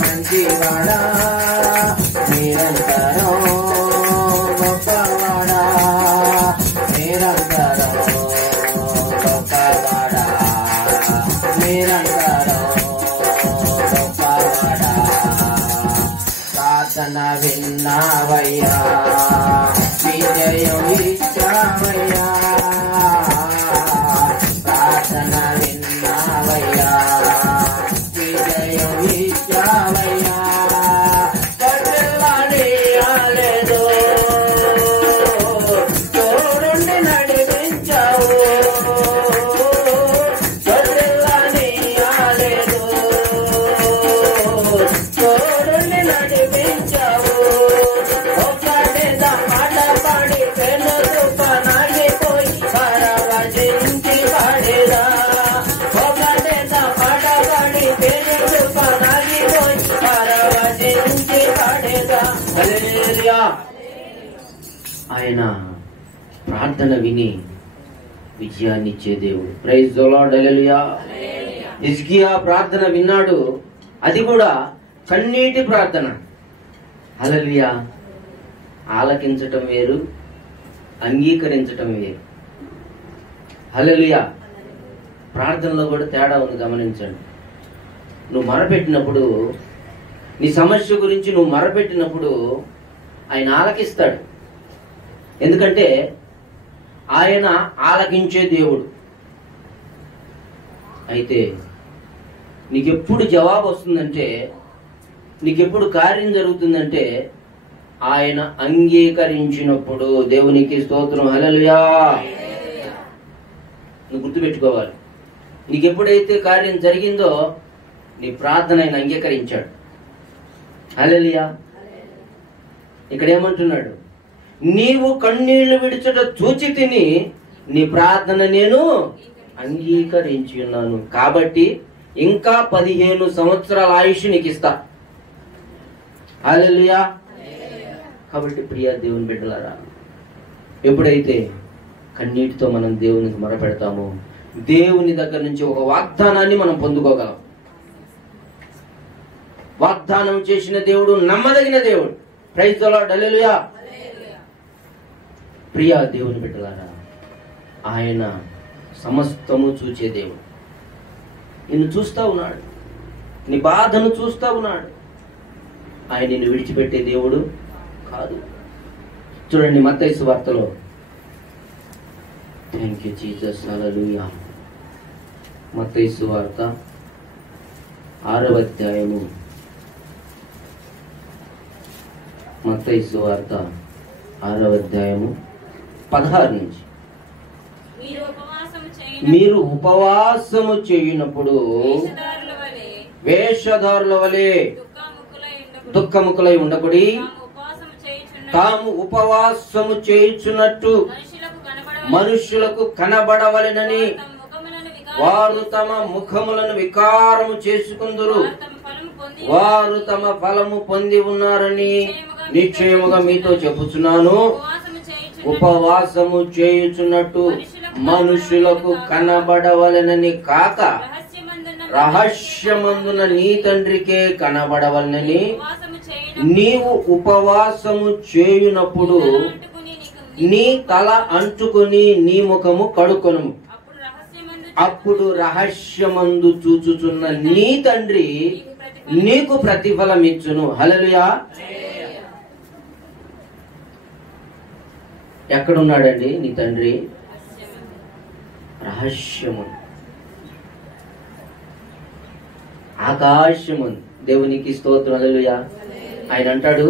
మంత్రివాడా నిరంతరం గొప్పవాడా, నిరంతరం గొప్పవాడా, నిరంతరం గొప్పవాడా. ప్రార్థన విన్నావయ్యా, విజయం ఇచ్చావయ్యా, ప్రార్థన విన్నావయ్యా, విజయం ఇచ్చావయ్యా. కట్టెలాడేయాలేదు, తోడుండి నడిపించావు, కట్టెలాడేయాలేదు, తోడుండి నడిపించావు. ఒకటేద పాట పాడి పెను తూపనాగిపోయి పరవశించి పాడేదా, ఒకటేద పాట పాడి పెను తూపనాగిపోయి పరవశించి పాడేదా. హల్లెలూయా. ఆయన ప్రార్థన విని విజయాన్ని ఇచ్చే దేవుడు. ప్రైజ్ ది లార్డ్, హల్లెలూయా. హిజ్కియా ప్రార్థన విన్నాడు, అది కూడా కన్నీటి ప్రార్థన. హల్లెలూయా. ఆలకించటం వేరు, అంగీకరించటం వేరు. హల్లెలూయా. ప్రార్థనలో కూడా తేడా ఉంది, గమనించండి. నువ్వు మొరపెట్టినప్పుడు, నీ సమస్య గురించి నువ్వు మొరపెట్టినప్పుడు ఆయన ఆలకిస్తాడు. ఎందుకంటే ఆయన ఆలకించే దేవుడు. అయితే నీకెప్పుడు జవాబు వస్తుందంటే, నీకెప్పుడు కార్యం జరుగుతుందంటే ఆయన అంగీకరించినప్పుడు. దేవునికి స్తోత్రం, హల్లెలూయా. నువ్వు గుర్తుపెట్టుకోవాలి, నీకెప్పుడైతే కార్యం జరిగిందో నీ ప్రార్థన ఆయన అంగీకరించాడు. హల్లెలూయా. ఇక్కడ ఏమంటున్నాడు? నీవు కన్నీళ్లు విడిచట చూచి తిని నీ ప్రార్థన నేను అంగీకరించి ఉన్నాను, కాబట్టి ఇంకా 15 సంవత్సరాల ఆయుష్ నీకు ఇస్తా. హల్లెలూయా. కాబట్టి ప్రియ దేవుని బిడ్డలారా, ఎప్పుడైతే కన్నీటితో మనం దేవునికి మొరపెడతామో దేవుని దగ్గర నుంచి ఒక వాగ్దానాన్ని మనం పొందుకోగలం. వాగ్దానం చేసిన దేవుడు నమ్మదగిన దేవుడు. ప్రైజ్ ది లార్డ్, హల్లెలూయా. ప్రియ దేవుని బిడ్డలారా, ఆయన సమస్తము చూచే దేవుడు. నిన్ను చూస్తా ఉన్నాడు, నీ బాధను చూస్తా ఉన్నాడు. ఆయన నిన్ను విడిచిపెట్టే దేవుడు కాదు. చూడండి మత్తయి సువార్తలో, థ్యాంక్ యూ జీసస్, హల్లెలూయా. మత్తయి సువార్త 6వ అధ్యాయము, మత్తయి సువార్త 6వ అధ్యాయము 16 నుంచి. మీరు ఉపవాసము చేయునప్పుడు వేషధారుల వలె దుఃఖముఖులై ఉండకుడి, తాము ఉపవాసము చేయుచున్నట్టు మనుష్యులకు కనబడవలెనని వారు తమ ముఖములను వికారము చేసుకుందురు. వారు తమ ఫలము పొంది ఉన్నారని నిశ్చయముగా మీతో చెప్పుచున్నాను. ఉపవాసము చేయుచున్నట్టు మనుషులకు కనబడవలెనని కాక రహస్యమందున నీ తండ్రికే కనబడవలెనని నీవు ఉపవాసము చేయునప్పుడు నీ తల అంటుకుని నీ ముఖము కడుకొను. అప్పుడు రహస్యమందు చూచుచున్న నీ తండ్రి నీకు ప్రతిఫలం ఇచ్చును. హల్లెలూయా. ఎక్కడున్నాడండి నీ తండ్రి? రహస్యము, ఆకాశము. దేవునికి స్తోత్రం, హల్లెలూయా. ఆయన అంటాడు,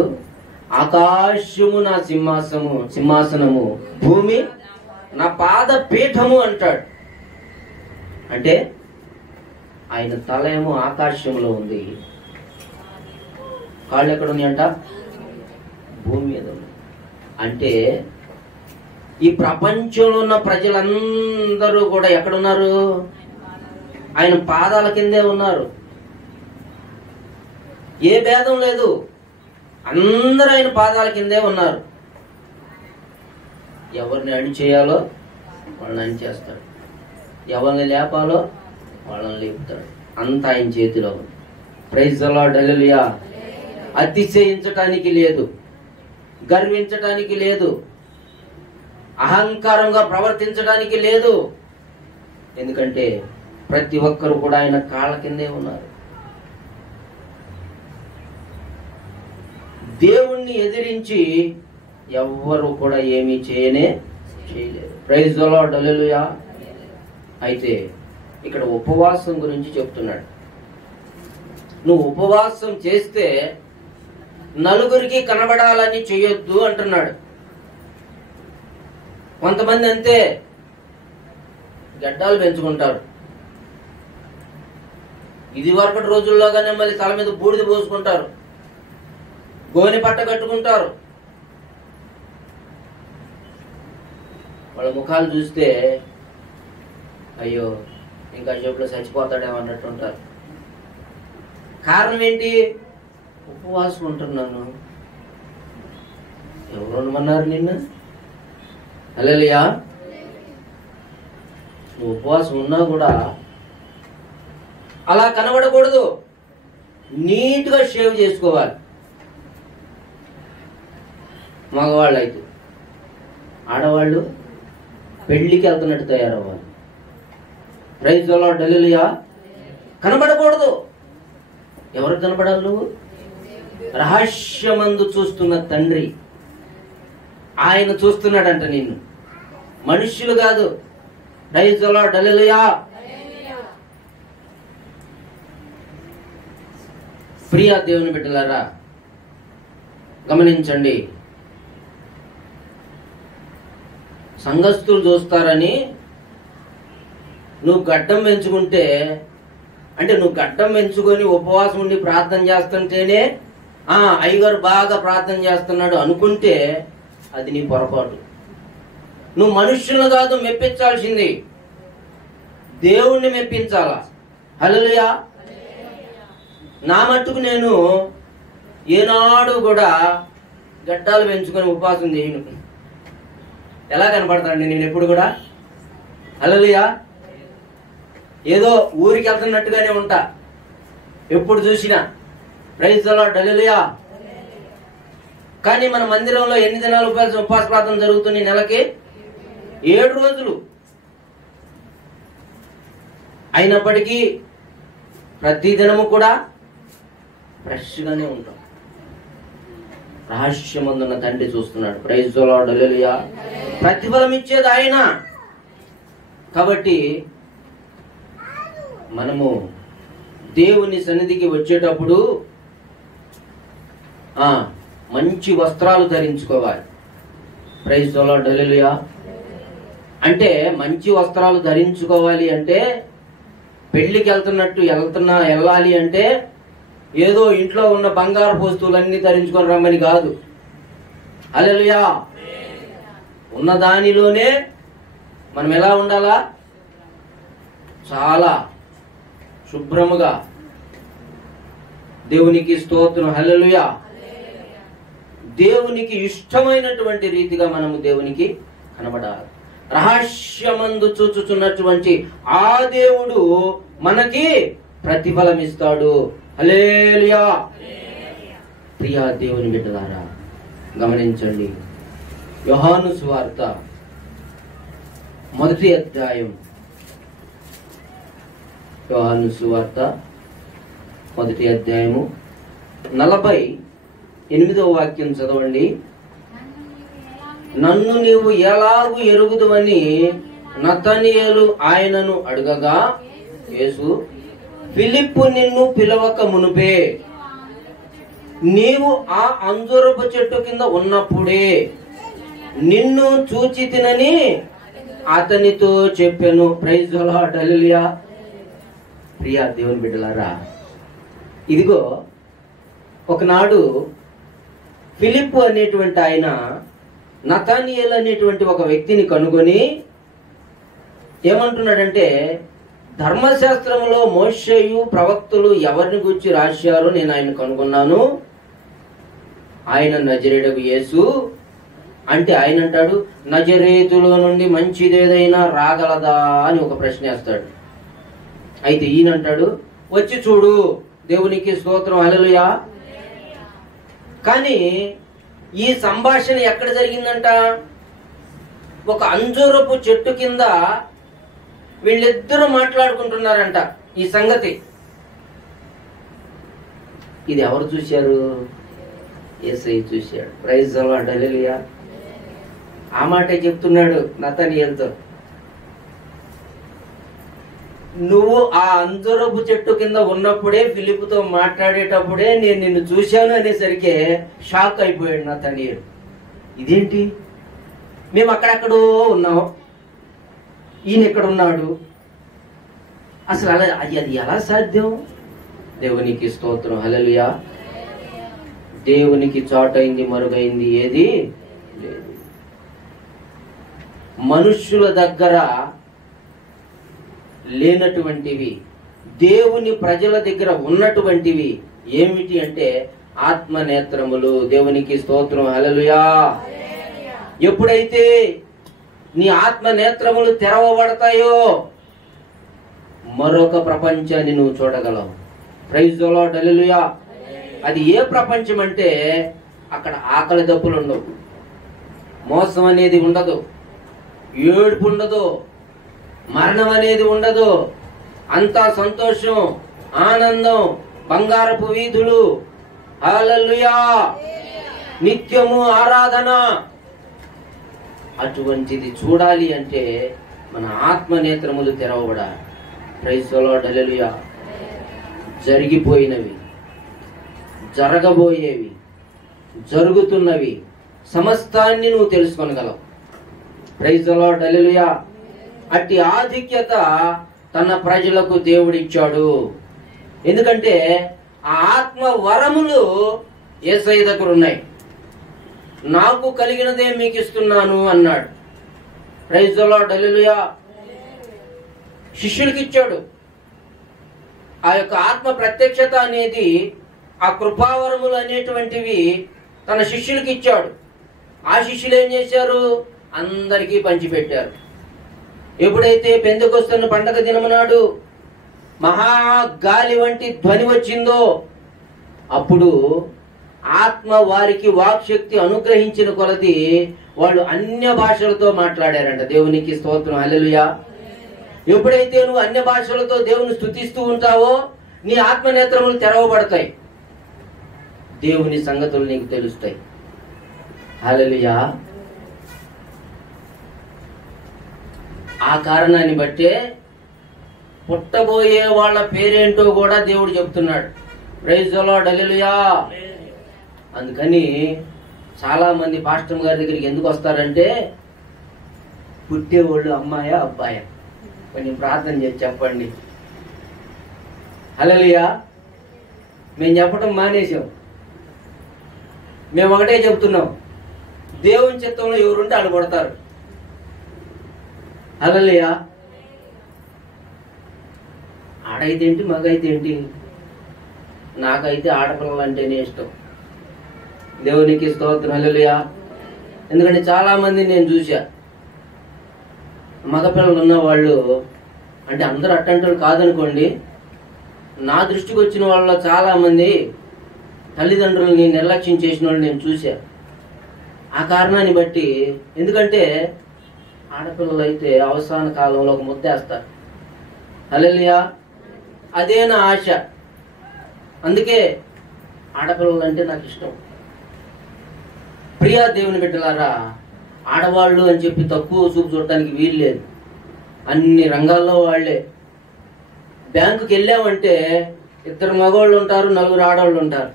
ఆకాశము నా సింహాసనము, భూమి నా పాద పీఠము అంటాడు. అంటే ఆయన తల ఏమో ఆకాశంలో ఉంది, కాళ్ళు ఎక్కడ ఉన్నాయంట? భూమి మీద ఉంది. అంటే ఈ ప్రపంచంలో ఉన్న ప్రజలందరూ కూడా ఎక్కడున్నారు? ఆయన పాదాల కిందే ఉన్నారు. ఏ భేదం లేదు, అందరూ ఆయన పాదాల కిందే ఉన్నారు. ఎవరిని అణిచేయాలో వాళ్ళని అణిచేస్తాడు, ఎవరిని లేపాలో వాళ్ళని లేపుతాడు. అంతా ఆయన చేతిలో ఉంది. ప్రైజ్ ది లార్డ్, హల్లెలూయా. అతిశయించటానికి లేదు, గర్వించటానికి లేదు, అహంకారంగా ప్రవర్తించడానికి లేదు. ఎందుకంటే ప్రతి ఒక్కరు కూడా ఆయన కాళ్ళ కిందే ఉన్నారు. దేవుణ్ణి ఎదిరించి ఎవ్వరు కూడా ఏమీ చేయలేరు. ప్రైజ్ ది లార్డ్, హల్లెలూయా. అయితే ఇక్కడ ఉపవాసం గురించి చెప్తున్నాడు. నువ్వు ఉపవాసం చేస్తే నలుగురికి కనబడాలని చేయొద్దు అంటున్నాడు. కొంతమంది అంతే, గడ్డాలు పెంచుకుంటారు. ఇది వరకటి రోజుల్లోగానే మళ్ళీ తల మీద బూడిద పోసుకుంటారు, గోనె పట్ట కట్టుకుంటారు. వాళ్ళ ముఖాలు చూస్తే అయ్యో ఇంకా జబ్బులో చచ్చిపోతాడేమో అన్నట్టు ఉంటారు. కారణం ఏంటి? ఉపవాసం ఉంటున్నాను. ఎవరు ఉండమన్నారు నిన్ను? హల్లెలూయా. నువ్వు ఉపవాసం ఉన్నా కూడా అలా కనబడకూడదు. నీట్గా షేవ్ చేసుకోవాలి. మగవాళ్ళు అయితే, ఆడవాళ్ళు పెళ్లికి వెళ్తున్నట్టు తయారవ్వాలి. ప్రైజ్ ది లార్డ్, హల్లెలూయా. కనబడకూడదు. ఎవరు కనబడాలి? నువ్వు రహస్యమందు చూస్తున్న తండ్రి ఆయన చూస్తున్నాడంట నిన్ను, మనుష్యులు కాదు. ప్రైజ్ ది లార్డ్, హల్లెలూయా. ప్రియ దేవుని బిడ్డలారా, గమనించండి. సంఘస్థులు చూస్తారని నువ్వు గడ్డం పెంచుకుంటే, అంటే నువ్వు గడ్డం పెంచుకొని ఉపవాసం ఉండి ప్రార్థన చేస్తుంటేనే అయ్యగారు బాగా ప్రార్థన చేస్తున్నాడు అనుకుంటే అది నీ పొరపాటు. నువ్వు మనుష్యులను కాదు మెప్పించాల్సింది, దేవుణ్ణి మెప్పించాలా. హల్లెలూయా. నా మట్టుకు నేను ఏనాడు కూడా గడ్డాలు పెంచుకొని ఉపవాసం చేయను. ఎలా కనపడతానండి నేను ఎప్పుడు కూడా? హల్లెలూయా. ఏదో ఊరికి వెళ్తున్నట్టుగానే ఉంటా ఎప్పుడు చూసినా. ప్రైజ్ ది లార్డ్, హల్లెలూయా. కానీ మన మందిరంలో ఎన్ని దినాలు ఉపవాస ప్రార్థన జరుగుతుంది? నెలకి 7 రోజులు. అయినప్పటికీ ప్రతి దినము కూడా ఫ్రెష్ గానే ఉంటాం. రహస్యమందున్న తండ్రి చూస్తున్నాడు. ప్రైజ్ ది లార్డ్, హల్లెలూయా. ప్రతిఫలం ఇచ్చేది ఆయన. కాబట్టి మనము దేవుని సన్నిధికి వచ్చేటప్పుడు మంచి వస్త్రాలు ధరించుకోవాలి. ప్రైజ్ ది లార్డ్, హల్లెలూయా. అంటే మంచి వస్త్రాలు ధరించుకోవాలి అంటే పెళ్లికి వెళ్ళాలి అంటే ఏదో ఇంట్లో ఉన్న బంగారు వస్తువులన్నీ ధరించుకొని రమ్మని కాదు. హల్లెలూయా. ఉన్న దానిలోనే మనం ఎలా ఉండాలా? చాలా శుభ్రముగా. దేవునికి స్తోత్రం, హల్లెలూయా. దేవునికి ఇష్టమైనటువంటి రీతిగా మనము దేవునికి కనబడాలి. రహస్యమందు చూచుచున్నటువంటి ఆ దేవుడు మనకి ప్రతిఫలం ఇస్తాడు. హల్లెలూయా. ప్రియా దేవుని బిడ్డలారా, గమనించండి. యోహాను సువార్త 1వ అధ్యాయం. యోహాను సువార్త 1వ అధ్యాయము 48వ వాక్యం చదవండి. నన్ను నీవు ఎలాగూ ఎరుగుదువని నతనీయేలు ఆయనను అడగగా, యేసు, ఫిలిప్పు నిన్ను పిలవక మునుపే నీవు ఆ అంజూరపు చెట్టు కింద ఉన్నప్పుడే నిన్ను చూచి తినని అతనితో చెప్పాను. ప్రైజ్ ది లార్డ్, హల్లెలూయా. ప్రియా దేవుని బిడ్డలారా, ఇదిగో ఒకనాడు ఫిలిప్పు అనేటువంటి ఆయన నతనీయేలు అనేటువంటి ఒక వ్యక్తిని కనుగొని ఏమంటున్నాడంటే, ధర్మశాస్త్రంలో మోషేయు ప్రవక్తలు ఎవరిని గురించి రాశారో నేను ఆయన కనుగొన్నాను. ఆయన నజరేయుడగు యేసు. అంటే ఆయన అంటాడు, నజరేతులో నుండి మంచిదేదైనా రాగలదా అని ఒక ప్రశ్న వేస్తాడు. అయితే ఈయన అంటాడు, వచ్చి చూడు. దేవునికి స్తోత్రం, హల్లెలూయా. కానీ ఈ సంభాషణ ఎక్కడ జరిగిందంట? ఒక అంజూరపు చెట్టు కింద వీళ్ళిద్దరూ మాట్లాడుకుంటున్నారంట ఈ సంగతి. ఇది ఎవరు చూశారు? యేసయ్య చూశాడు. ప్రైజ్ ది లార్డ్, హల్లెలూయా. ఆ మాటే చెప్తున్నాడు నతనీయేలుతో. నువ్వు ఆ అంజూరపు చెట్టు కింద ఉన్నప్పుడే, ఫిలిప్పుతో మాట్లాడేటప్పుడే నేను నిన్ను చూశాను అనేసరికి షాక్ అయిపోయాడు నతనీయేలు. ఇదేంటి, మేము అక్కడెక్కడో ఉన్నాం, ఈయన ఎక్కడ ఉన్నాడు, అసలు అలా అది ఎలా సాధ్యం? దేవునికి స్తోత్రం, హల్లెలూయా. దేవునికి చాటైంది మరుగైంది ఏది లేదు. మనుష్యుల దగ్గర లేనటువంటివి దేవుని ప్రజల దగ్గర ఉన్నటువంటివి ఏమిటి అంటే ఆత్మ నేత్రములు. దేవునికి స్తోత్రం, హల్లెలూయా. ఎప్పుడైతే నీ ఆత్మ నేత్రములు తెరవబడతాయో మరొక ప్రపంచాన్ని నువ్వు చూడగలవు. ప్రైజ్ ది లార్డ్, హల్లెలూయా. అది ఏ ప్రపంచం అంటే అక్కడ ఆకలి దప్పులు ఉండవు, మోసం అనేది ఉండదు, ఏడుపు ఉండదు, మరణం అనేది ఉండదు. అంతా సంతోషం, ఆనందం, బంగారపు వీధులు, హల్లెలూయా, నిత్యము ఆరాధన. అటువంటిది చూడాలి అంటే మన ఆత్మ నేత్రములు తెరవబడాలి. ప్రైజ్ ది లార్డ్, హల్లెలూయా. జరిగిపోయినవి, జరగబోయేవి, జరుగుతున్నవి సమస్తాన్ని నువ్వు తెలుసుకొనగలవు. ప్రైజ్ ది లార్డ్, హల్లెలూయా. అట్టి ఆధిక్యత తన ప్రజలకు దేవుడిచ్చాడు. ఎందుకంటే ఆ ఆత్మ వరములు యేసయ్య దగ్గర ఉన్నాయి. నాకు కలిగినదే మీకు ఇస్తున్నాను అన్నాడు. ప్రైజ్ ది లార్డ్, హల్లెలూయా. శిష్యులకి ఇచ్చాడు. ఆ యొక్క ఆత్మ ప్రత్యక్షత అనేది, ఆ కృపావరములు అనేటువంటివి తన శిష్యులకి ఇచ్చాడు. ఆ శిష్యులు ఏం చేశారు? అందరికీ పంచిపెట్టారు. ఎప్పుడైతే పెంతెకొస్తు పండగ దినము నాడు మహాగాలి వంటి ధ్వని వచ్చిందో అప్పుడు ఆత్మ వారికి వాక్శక్తి అనుగ్రహించిన కొలది వాళ్ళు అన్య భాషలతో మాట్లాడారంట. దేవునికి స్తోత్రం, హల్లెలూయా. ఎప్పుడైతే నువ్వు అన్య భాషలతో దేవుని స్తుతిస్తూ ఉంటావో నీ ఆత్మనేత్రములు తెరవబడతాయి, దేవుని సంగతులు నీకు తెలుస్తాయి. హల్లెలూయా. ఆ కారణాన్ని బట్టే పుట్టబోయే వాళ్ళ పేరేంటో కూడా దేవుడు చెప్తున్నాడు. ప్రైజ్ ది లార్డ్, హల్లెలూయా. అందుకని చాలా మంది పాస్టర్ గారి దగ్గరికి ఎందుకు వస్తారంటే, పుట్టేవాళ్ళు అమ్మాయా అబ్బాయా కొంచెం ప్రార్థన చేసి చెప్పండి. హల్లెలూయా. మేము చెప్పడం మానేసాం. మేము ఒకటే చెప్తున్నాం, దేవుని చిత్తంలో ఎవరుంటే వాళ్ళు కొడతారు. హల్లెలూయా. ఆడైతే ఏంటి, మగైతే ఏంటి, నాకైతే ఆడపిల్లలు అంటేనే ఇష్టం. దేవునికి స్తోత్రం, హల్లెలూయా. ఎందుకంటే చాలా మంది నేను చూసా, మగపిల్లలు ఉన్న వాళ్ళు, అంటే అందరూ అట్టంటోళ్ళు కాదనుకోండి, నా దృష్టికి వచ్చిన వాళ్ళలో చాలా మంది తల్లిదండ్రులని నిర్లక్ష్యం చేసిన వాళ్ళు నేను చూసా. ఆ కారణాన్ని బట్టి, ఎందుకంటే ఆడపిల్లలు అయితే అవసాన కాలంలో ఒక ముద్దేస్తారు. హల్లెలూయా. అదే నా ఆశ. అందుకే ఆడపిల్లలు అంటే నాకు ఇష్టం. ప్రియా దేవుని బిడ్డలారా, ఆడవాళ్ళు అని చెప్పి తక్కువ చూపు చూడటానికి వీలు లేదు. అన్ని రంగాల్లో వాళ్లే. బ్యాంకుకి వెళ్ళామంటే 2 మగవాళ్ళు ఉంటారు, 4 ఆడవాళ్ళు ఉంటారు.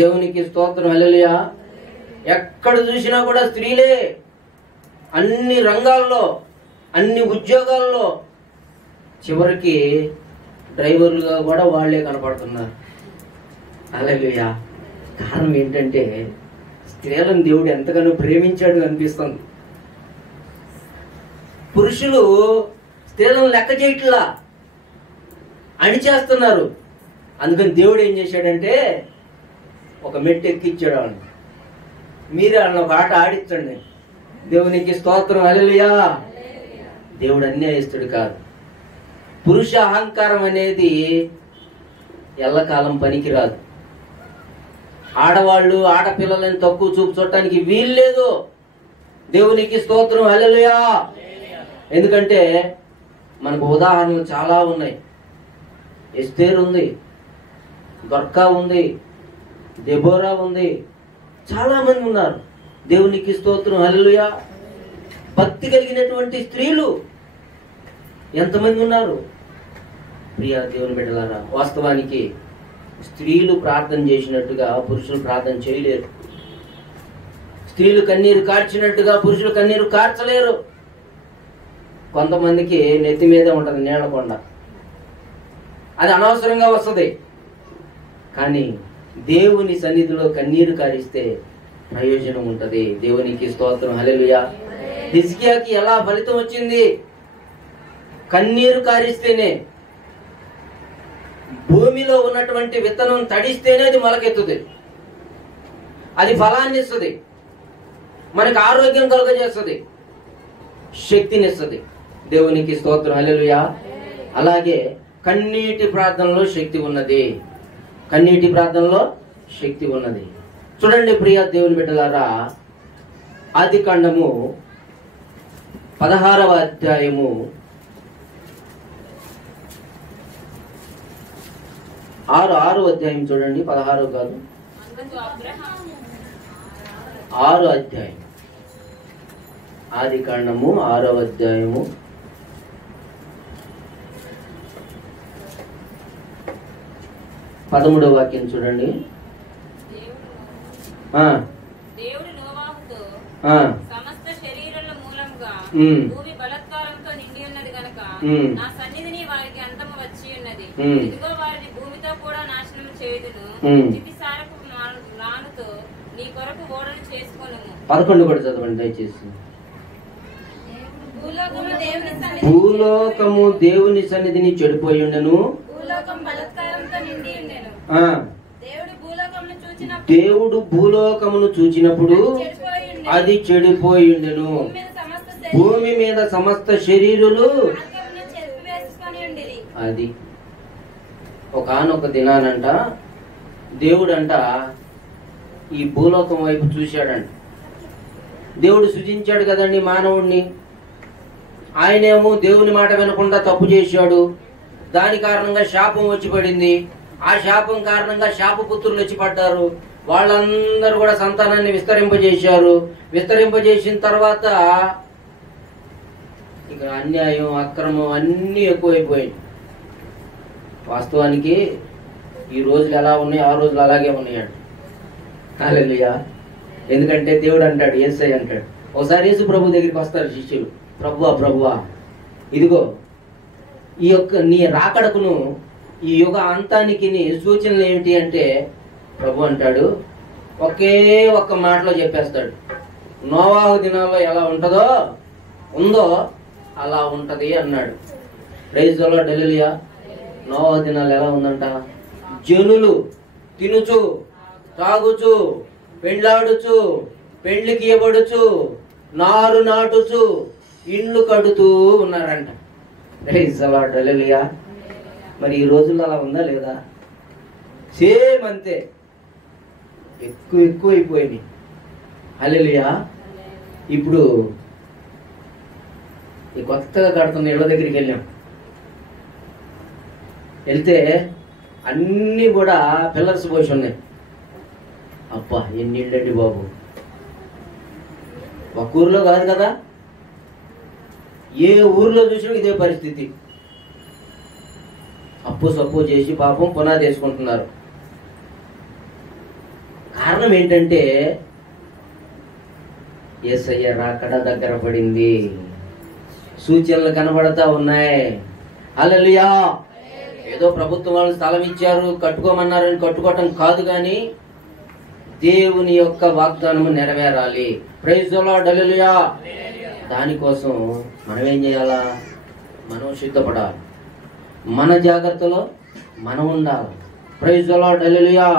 దేవునికి స్తోత్రం, హల్లెలూయా. ఎక్కడ చూసినా కూడా స్త్రీలే. అన్ని రంగాల్లో, అన్ని ఉద్యోగాల్లో, చివరికి డ్రైవర్లుగా కూడా వాళ్లే కనపడుతున్నారు. హల్లెలూయా. కారణం ఏంటంటే స్త్రీలను దేవుడు ఎంతగానో ప్రేమించాడు అనిపిస్తుంది. పురుషులు స్త్రీలను లెక్క చేయట్లా, అణిచేస్తున్నారు. అందుకని దేవుడు ఏం చేశాడంటే ఒక మెట్టు ఎక్కిచ్చాడు వాళ్ళని. మీరే వాళ్ళని ఒక ఆట ఆడించండి. దేవునికి స్తోత్రం, హల్లెలూయా. దేవుడు అన్యాయస్తుడు కాదు. పురుష అహంకారం అనేది ఎల్లకాలం పనికిరాదు. ఆడవాళ్ళు ఆడపిల్లలని తక్కువ చూపు చూడటానికి వీల్లేదు. దేవునికి స్తోత్రం, హల్లెలూయా. ఎందుకంటే మనకు ఉదాహరణలు చాలా ఉన్నాయి. ఎస్తేర్ ఉంది, దొర్కా ఉంది, దెబోరా ఉంది, చాలా మంది ఉన్నారు. దేవునికి స్తోత్రం, హల్లెలూయా. భక్తి కలిగినటువంటి స్త్రీలు ఎంతమంది ఉన్నారు. ప్రియ దేవుని బిడ్డలారా, వాస్తవానికి స్త్రీలు ప్రార్థన చేసినట్టుగా పురుషులు ప్రార్థన చేయలేరు. స్త్రీలు కన్నీరు కార్చినట్టుగా పురుషులు కన్నీరు కార్చలేరు. కొంతమందికి నెత్తి మీదే ఉంటుంది నీళ్ల కొండ, అది అనవసరంగా వస్తుంది. కానీ దేవుని సన్నిధిలో కన్నీరు కారిస్తే ప్రయోజనం ఉంటది. దేవునికి స్తోత్రం, హల్లెలూయా. హిజ్కియాకి ఎలా ఫలితం వచ్చింది? కన్నీరు కారిస్తేనే, భూమిలో ఉన్నటువంటి విత్తనం తడిస్తేనే అది మొలకెత్తుతుంది, అది ఫలాన్ని ఇస్తుంది, మనకు ఆరోగ్యం కలుగజేస్తుంది. శక్తినిస్తుంది. దేవునికి స్తోత్రం, హల్లెలూయా. అలాగే కన్నీటి ప్రార్థనలో శక్తి ఉన్నది. కన్నీటి ప్రార్థనలో శక్తి ఉన్నది. చూడండి ప్రియ దేవుని బిడ్డలారా, ఆదికాండము 16వ అధ్యాయము 6వ అధ్యాయం చూడండి. 16 కాదు, 6వ అధ్యాయం. ఆదికాండము 6వ అధ్యాయము 13వ వాక్యం చూడండి. దేవుడు నోవాహుతో సమస్త శరీరుల మూలంగా భూమి బలాత్కారంతో నిండి ఉన్నది గనుక నా సన్నిధిని వారికి అంతము వచ్చి ఉన్నది. ఇదిగో వారిని భూమితో కూడా నాశనం చేయుదును. చితిసారపు రానుతో నీ కొరకు ఓడలు చేసుకొనుము. 11 కూడా చదవండి దయచేసి. భూలోకము దేవుని సన్నిధిని చెడిపోయి ఉండెను. భూలోకం బలాత్కారంతో నిండి ఉండెను. దేవుడు భూలోకమును చూచినప్పుడు అది చెడిపోయి ఉండెను. భూమి మీద సమస్త శరీరులు అది. ఒకానొక దినానంట దేవుడంట ఈ భూలోకం వైపు చూశాడంట. దేవుడు సృజించాడు కదండి మానవుణ్ణి. ఆయనేమో దేవుని మాట వినకుండా తప్పు చేశాడు. దాని కారణంగా శాపం వచ్చి పడింది. ఆ శాపం కారణంగా శాపపుత్రులు వచ్చి పడ్డారు. వాళ్ళందరూ కూడా సంతానాన్ని విస్తరింపజేశారు. విస్తరింపజేసిన తర్వాత ఇక అన్యాయం, అక్రమం అన్నీ ఎక్కువైపోయాయి. వాస్తవానికి ఈ రోజులు ఎలా ఉన్నాయి, ఆ రోజులు అలాగే ఉన్నాయంట. హల్లెలూయా. ఎందుకంటే దేవుడు అంటాడు, యేసయ్య అంటాడు. ఒకసారి యేసు ప్రభు దగ్గరికి వస్తారు శిష్యులు, ప్రభువా ప్రభువా, ఇదిగో ఈ యొక్క నీ రాకడకును ఈ యుగ అంతానికి నీ సూచనలు ఏమిటి అంటే, ప్రభు అంటాడు ఒకే ఒక్క మాటలో చెప్పేస్తాడు, నోవాహు దినాల్లో ఎలా ఉందో అలా ఉంటది అన్నాడు. ప్రైజ్ ది లార్డ్, హల్లెలూయా. నోవాహు దినాలు ఎలా ఉందంట? జనులు తినుచు తాగుచు పెండ్లాడుచు పెండ్లికి ఇవ్వబడుచు నారు నాటుచు ఇండ్లు కడుతూ ఉన్నారంట. ప్రైజ్ ది లార్డ్, హల్లెలూయా. మరి ఈ రోజుల్లో అలా ఉందా లేదా? సేమ్ అంతే, ఎక్కువైపోయింది. హల్లెలూయా. ఇప్పుడు ఈ కొత్తగా కడుతున్న ఇళ్ళ దగ్గరికి వెళ్తే అన్నీ కూడా పిల్లర్స్ పోసి ఉన్నాయి. అబ్బా ఎన్ని ఇళ్ళండి బాబు! ఒక ఊర్లో కాదు కదా, ఏ ఊర్లో చూసినా ఇదే పరిస్థితి. అప్పు సప్పు చేసి పాపం పునాది వేసుకుంటున్నారు. కారణం ఏంటంటే యేసయ్య రాకడ దగ్గర పడింది. సూచనలు కనబడతా ఉన్నాయి. హల్లెలూయా. ఏదో ప్రభుత్వం వాళ్ళు స్థలం ఇచ్చారు కట్టుకోమన్నారని కట్టుకోవటం కాదు, కానీ దేవుని యొక్క వాగ్దానము నెరవేరాలి. ప్రైజ్ ది లార్డ్, హల్లెలూయా. దానికోసం మనం ఏం చేయాలా? మనం సిద్ధపడాలి. మన జాగ్రత్తలో మనం ఉండాలి. ప్రైజ్ ది లార్డ్, హల్లెలూయా.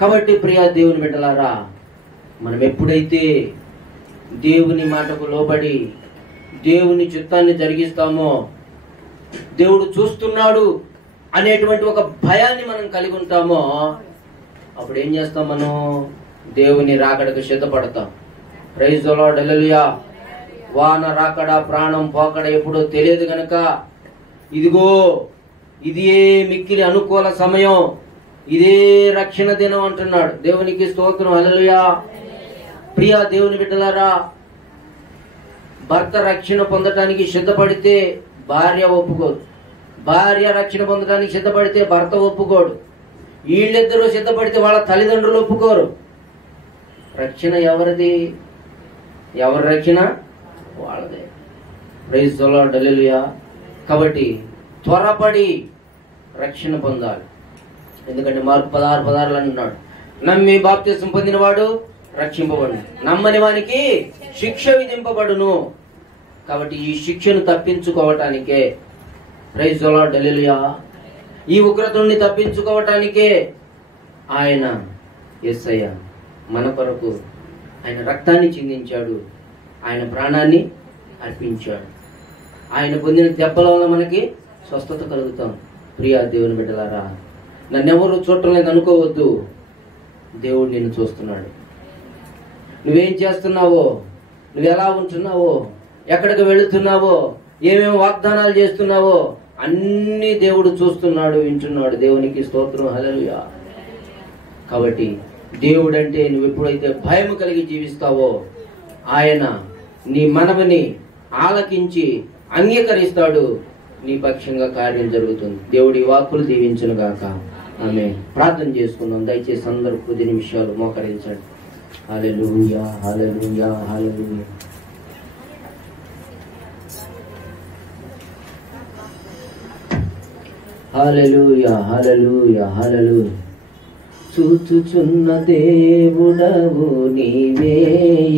కాబట్టి ప్రియ దేవుని బిడ్డలారా, మనం ఎప్పుడైతే దేవుని మాటకు లోబడి దేవుని చిత్తాన్ని జరిగిస్తామో, దేవుడు చూస్తున్నాడు అనేటువంటి ఒక భయాన్ని మనం కలిగి ఉంటామో, అప్పుడు ఏం చేస్తాం? మనం దేవుని రాకడకు సిద్ధపడతాం. ప్రైజ్ ది లార్డ్, హల్లెలూయా. వాన రాకడ ప్రాణం పోకడ ఎప్పుడో తెలియదు గనక ఇదిగో ఇదే మిక్కిలి అనుకూల సమయం, ఇదే రక్షణ దినం అంటున్నాడు. దేవునికి స్తోత్రం, హల్లెలూయా. ప్రియ దేవుని బిడ్డలారా, భర్త రక్షణ పొందటానికి సిద్ధపడితే భార్య ఒప్పుకోదు. భార్య రక్షణ పొందడానికి సిద్ధపడితే భర్త ఒప్పుకోడు. వీళ్ళిద్దరూ సిద్ధపడితే వాళ్ళ తల్లిదండ్రులు ఒప్పుకోరు. రక్షణ ఎవరిది? ఎవరి రక్షణ? వాళ్ళదే. ప్రైజ్ ది లార్డ్, హల్లెలూయా. కాబట్టి త్వరపడి రక్షణ పొందాలి. ఎందుకంటే మార్కు 16:16 అన్నాడు, నమ్మి బాప్తిసం పొందినవాడు రక్షింపబడును, నమ్మని వానికి శిక్ష విధింపబడును. కాబట్టి ఈ శిక్షను తప్పించుకోవటానికే, ప్రైజ్ ది లార్డ్, హల్లెలూయా, ఈ ఉగ్రత నుండి తప్పించుకోవటానికే ఆయన యేసయ్య మన కొరకు ఆయన రక్తాన్ని చిందించాడు, ఆయన ప్రాణాన్ని అర్పించాడు. ఆయన పొందిన దెబ్బల వల్ల మనకి స్వస్థత కలుగుతాం. ప్రియా దేవుని బిడ్డలారా, నన్నెవరు చూడటం లేదు అనుకోవద్దు. దేవుడు నిన్ను చూస్తున్నాడు. నువ్వేం చేస్తున్నావో, నువ్వు ఎలా ఉంటున్నావో, ఎక్కడికి వెళుతున్నావో, ఏమేమి వాగ్దానాలు చేస్తున్నావో అన్ని దేవుడు చూస్తున్నాడు, వింటున్నాడు. దేవునికి స్తోత్రం, హల్లెలూయా. కాబట్టి దేవుడంటే నువ్వు ఎప్పుడైతే భయం కలిగి జీవిస్తావో ఆయన నీ మనవిని ఆలకించి అంగీకరిస్తాడు. నీ పక్షంగా కార్యం జరుగుతుంది. దేవుడి వాక్కులు దీవించును గాక. ఆమె ప్రార్థన చేసుకుందాం. దయచేసి అందరూ 10 నిమిషాలు మోకరించండి. హల్లెలూయా, హల్లెలూయా, హల్లెలూయా. హల్లెలూయా, హల్లెలూయా, హల్లెలూయా. చూచుచున్న దేవుడవు నీవే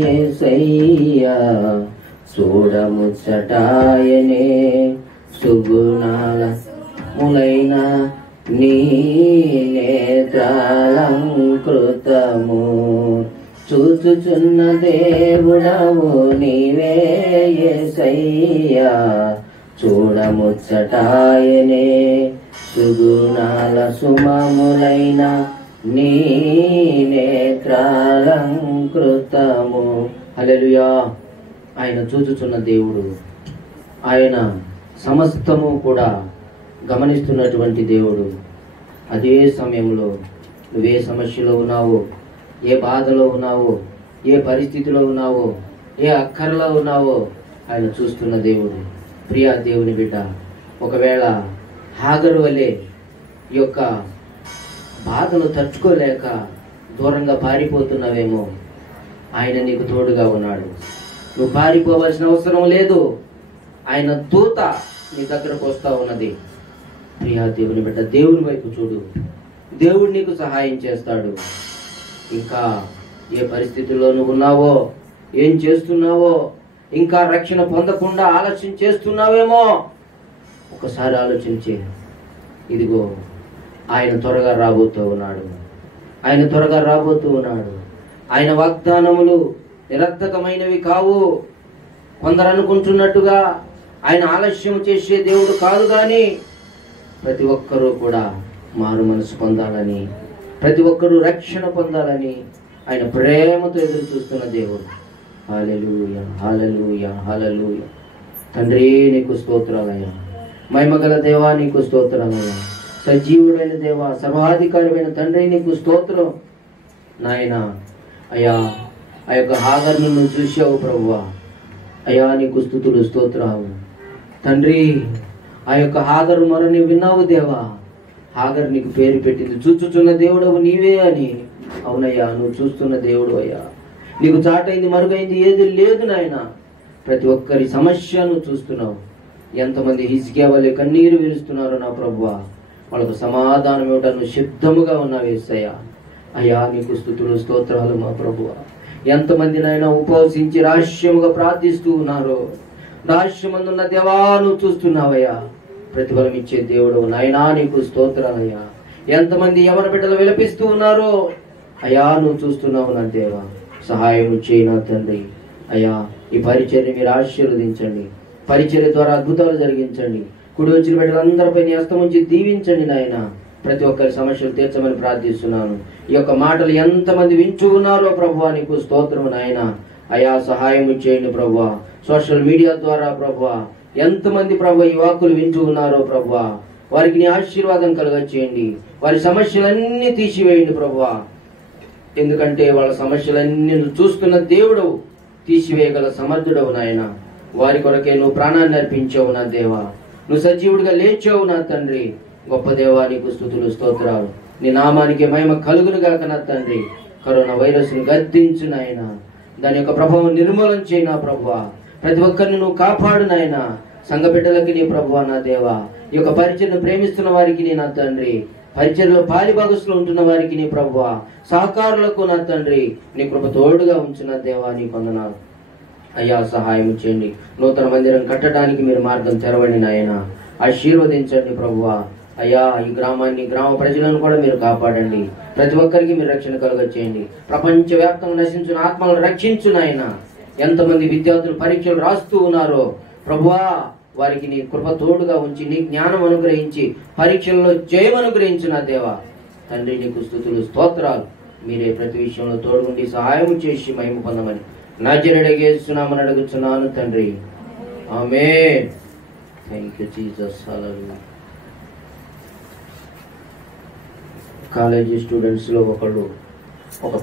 యేసయ్యా, చూడముచ్చటాయనే సుగుణాల ములైన నీ నేత్రాలంకృతము. చూచుచున్న దేవుడవు నీవే యేసయ్యా, చూడముచ్చటాయనే సుగుణాల సుమములైన నీ నేత్రాలంకృతము. హల్లెలూయా. ఆయన చూచుచున్న దేవుడు, ఆయన సమస్తము కూడా గమనిస్తున్నటువంటి దేవుడు. అదే సమయంలో నువ్వే సమస్యలో ఉన్నావో, ఏ బాధలో ఉన్నావో, ఏ పరిస్థితిలో ఉన్నావో, ఏ అక్కరలో ఉన్నావో ఆయన చూస్తున్న దేవుడు. ప్రియా దేవుని బిడ్డ, ఒకవేళ హాగరు వలె ఈ యొక్క బాధను తట్టుకోలేక దూరంగా పారిపోతున్నావేమో, ఆయన నీకు తోడుగా ఉన్నాడు. నువ్వు పారిపోవలసిన అవసరం లేదు. ఆయన దూత నీ దగ్గరకు వస్తా ఉన్నది. ప్రియా దేవుని బిడ్డ, దేవుని వైపు చూడు. దేవుడు నీకు సహాయం చేస్తాడు. ఇంకా ఏ పరిస్థితుల్లో నువ్వు ఉన్నావో, ఏం చేస్తున్నావో, ఇంకా రక్షణ పొందకుండా ఆలస్యం చేస్తున్నావేమో ఒకసారి ఆలోచించే. ఇదిగో ఆయన త్వరగా రాబోతూ ఉన్నాడు. ఆయన త్వరగా రాబోతూ ఉన్నాడు. ఆయన వాగ్దానములు నిరర్థకమైనవి కావు. కొందరు అనుకుంటున్నట్టుగా ఆయన ఆలస్యం చేసే దేవుడు కాదు. కానీ ప్రతి ఒక్కరూ కూడా మారు మనసు పొందాలని, ప్రతి ఒక్కరూ రక్షణ పొందాలని ఆయన ప్రేమతో ఎదురు చూస్తున్న దేవుడు. హల్లెలూయా, హల్లెలూయా, హల్లెలూయా. తండ్రి నీకు స్తోత్రాలయ్యా. మహిమగల దేవా నీకు స్తోత్రాలయ్యా. సజీవుడైన దేవా, సర్వాధికారమైన తండ్రి నీకు స్తోత్రం నాయన. అయ్యా, ఆ యొక్క హాగరును నువ్వు చూసావు ప్రభువా. అయ్యా నీకు స్తుతులు, స్తోత్రాలు తండ్రి. ఆ యొక్క హాగరు మొరని విన్నావు దేవా. హాగరు నీకు పేరు పెట్టింది, చూచుచున్న దేవుడవు నీవే అని. అవునయ్యా, నువ్వు చూస్తున్న దేవుడు అయ్యా. నీకు చాటైంది, మరుగైంది ఏది లేదు నాయన. ప్రతి ఒక్కరి సమస్యను చూస్తున్నావు. ఎంతమంది హిజ్కియా వలె కన్నీరు విరుస్తున్నారో నా ప్రభువా, వాళ్ళకు సమాధానం ఇవ్వటం నువ్వు సిద్ధముగా ఉన్నావు యేసయ్యా. అయ్యా నీకు స్తుతులు, స్తోత్రాలు మా ప్రభువా. ఎంతమంది నాయన ఉపవసించి రహస్యముగా ప్రార్థిస్తూ ఉన్నారో, రహస్యమందున్న దేవా నువ్వు చూస్తున్నావయ్యా. ప్రతిఫలం ఇచ్చే దేవుడు నాయనా నీకు స్తోత్రాలయ్యా. ఎంతమంది యవన బిడ్డలు విలపిస్తూ ఉన్నారో అయ్యా నువ్వు చూస్తున్నావు నా దేవా. సహాయం చేయి నా తండ్రి. అయ్యా ఈ పరిచర్య మీరు ఆశీర్వదించండి. పరిచర్య ద్వారా అద్భుతాలు జరిగించండి. కుడి వచ్చిన బిడ్డలందరిపై నీ హస్తం ఉంచి దీవించండి నాయన. ప్రతి ఒక్కరి సమస్యలు తీర్చమని ప్రార్థిస్తున్నాను. ఈ యొక్క మాటలు ఎంతమంది వింటూ ఉన్నారో ప్రభువా నీకు స్తోత్రము నాయన. అయా సహాయం చేయండి ప్రభువా. సోషల్ మీడియా ద్వారా ప్రభువా ఎంతమంది ప్రభు ఈ వాక్కులు వింటూ ఉన్నారో ప్రభువా, వారికి నీ ఆశీర్వాదం కలుగచేయండి. వారి సమస్యలన్నీ తీసివేయండి ప్రభువా. ఎందుకంటే వాళ్ళ సమస్యలన్నీ నువ్వు చూస్తున్న దేవుడు, తీసివేయగల సమర్థుడవు నాయన. వారి కొరకే నువ్వు ప్రాణాన్ని అర్పించావు నా దేవా. నువ్వు సజీవుడిగా లేచావు నా తండ్రి. గొప్ప దేవా నీకు స్తుతులు, స్తోత్రాలు. నీ నామానికి మహిమ కలుగును గాక నా తండ్రి. కరోనా వైరస్ ను గద్దించు నాయన. దాని యొక్క ప్రభావం నిర్మూలన చేయి నా ప్రభువా. ప్రతి ఒక్కరిని నువ్వు కాపాడు నాయన. సంఘ బిడ్డలకి నీ ప్రభువా నా దేవా. ఈ యొక్క పరిచయను ప్రేమిస్తున్న వారికి నీ నా తండ్రి, పరిచయలో పాలిభాగస్లో ఉంటున్న వారికి నీ ప్రభువా, సహకారులకు నా తండ్రి నీ కృప తోడుగా ఉంచిన దేవా నీ వందనాలు. అయ్యా సహాయం చేయండి. నూతన మందిరం కట్టడానికి మీరు మార్గం తెరవండి నాయన. ఆశీర్వదించండి ప్రభువా. అయ్యా ఈ గ్రామాన్ని, గ్రామ ప్రజలను కూడా మీరు కాపాడండి. ప్రతి ఒక్కరికి మీరు రక్షణ కలుగచేయండి. ప్రపంచవ్యాప్తంగా నశించిన ఆత్మలను రక్షించు నాయన. ఎంతమంది విద్యార్థులు పరీక్షలు రాస్తూ ఉన్నారో ప్రభువా, వారికి నీ కృప తోడుగా ఉంచి నీ జ్ఞానం అనుగ్రహించి పరీక్షల్లో జయం అనుగ్రహించిన దేవా తండ్రి, నీకు స్తుతులు స్తోత్రాలు. మీరే ప్రతి విషయంలో తోడుగుండి సహాయం చేసి మహిమ పొందమని నజరేయుడైన యేసు నామమున అడుగుచున్నాను తండ్రి, ఆమేన్. Thank you Jesus. హల్లెలూయా. కాలేజీ స్టూడెంట్స్ లో ఒకళ్ళు ఒక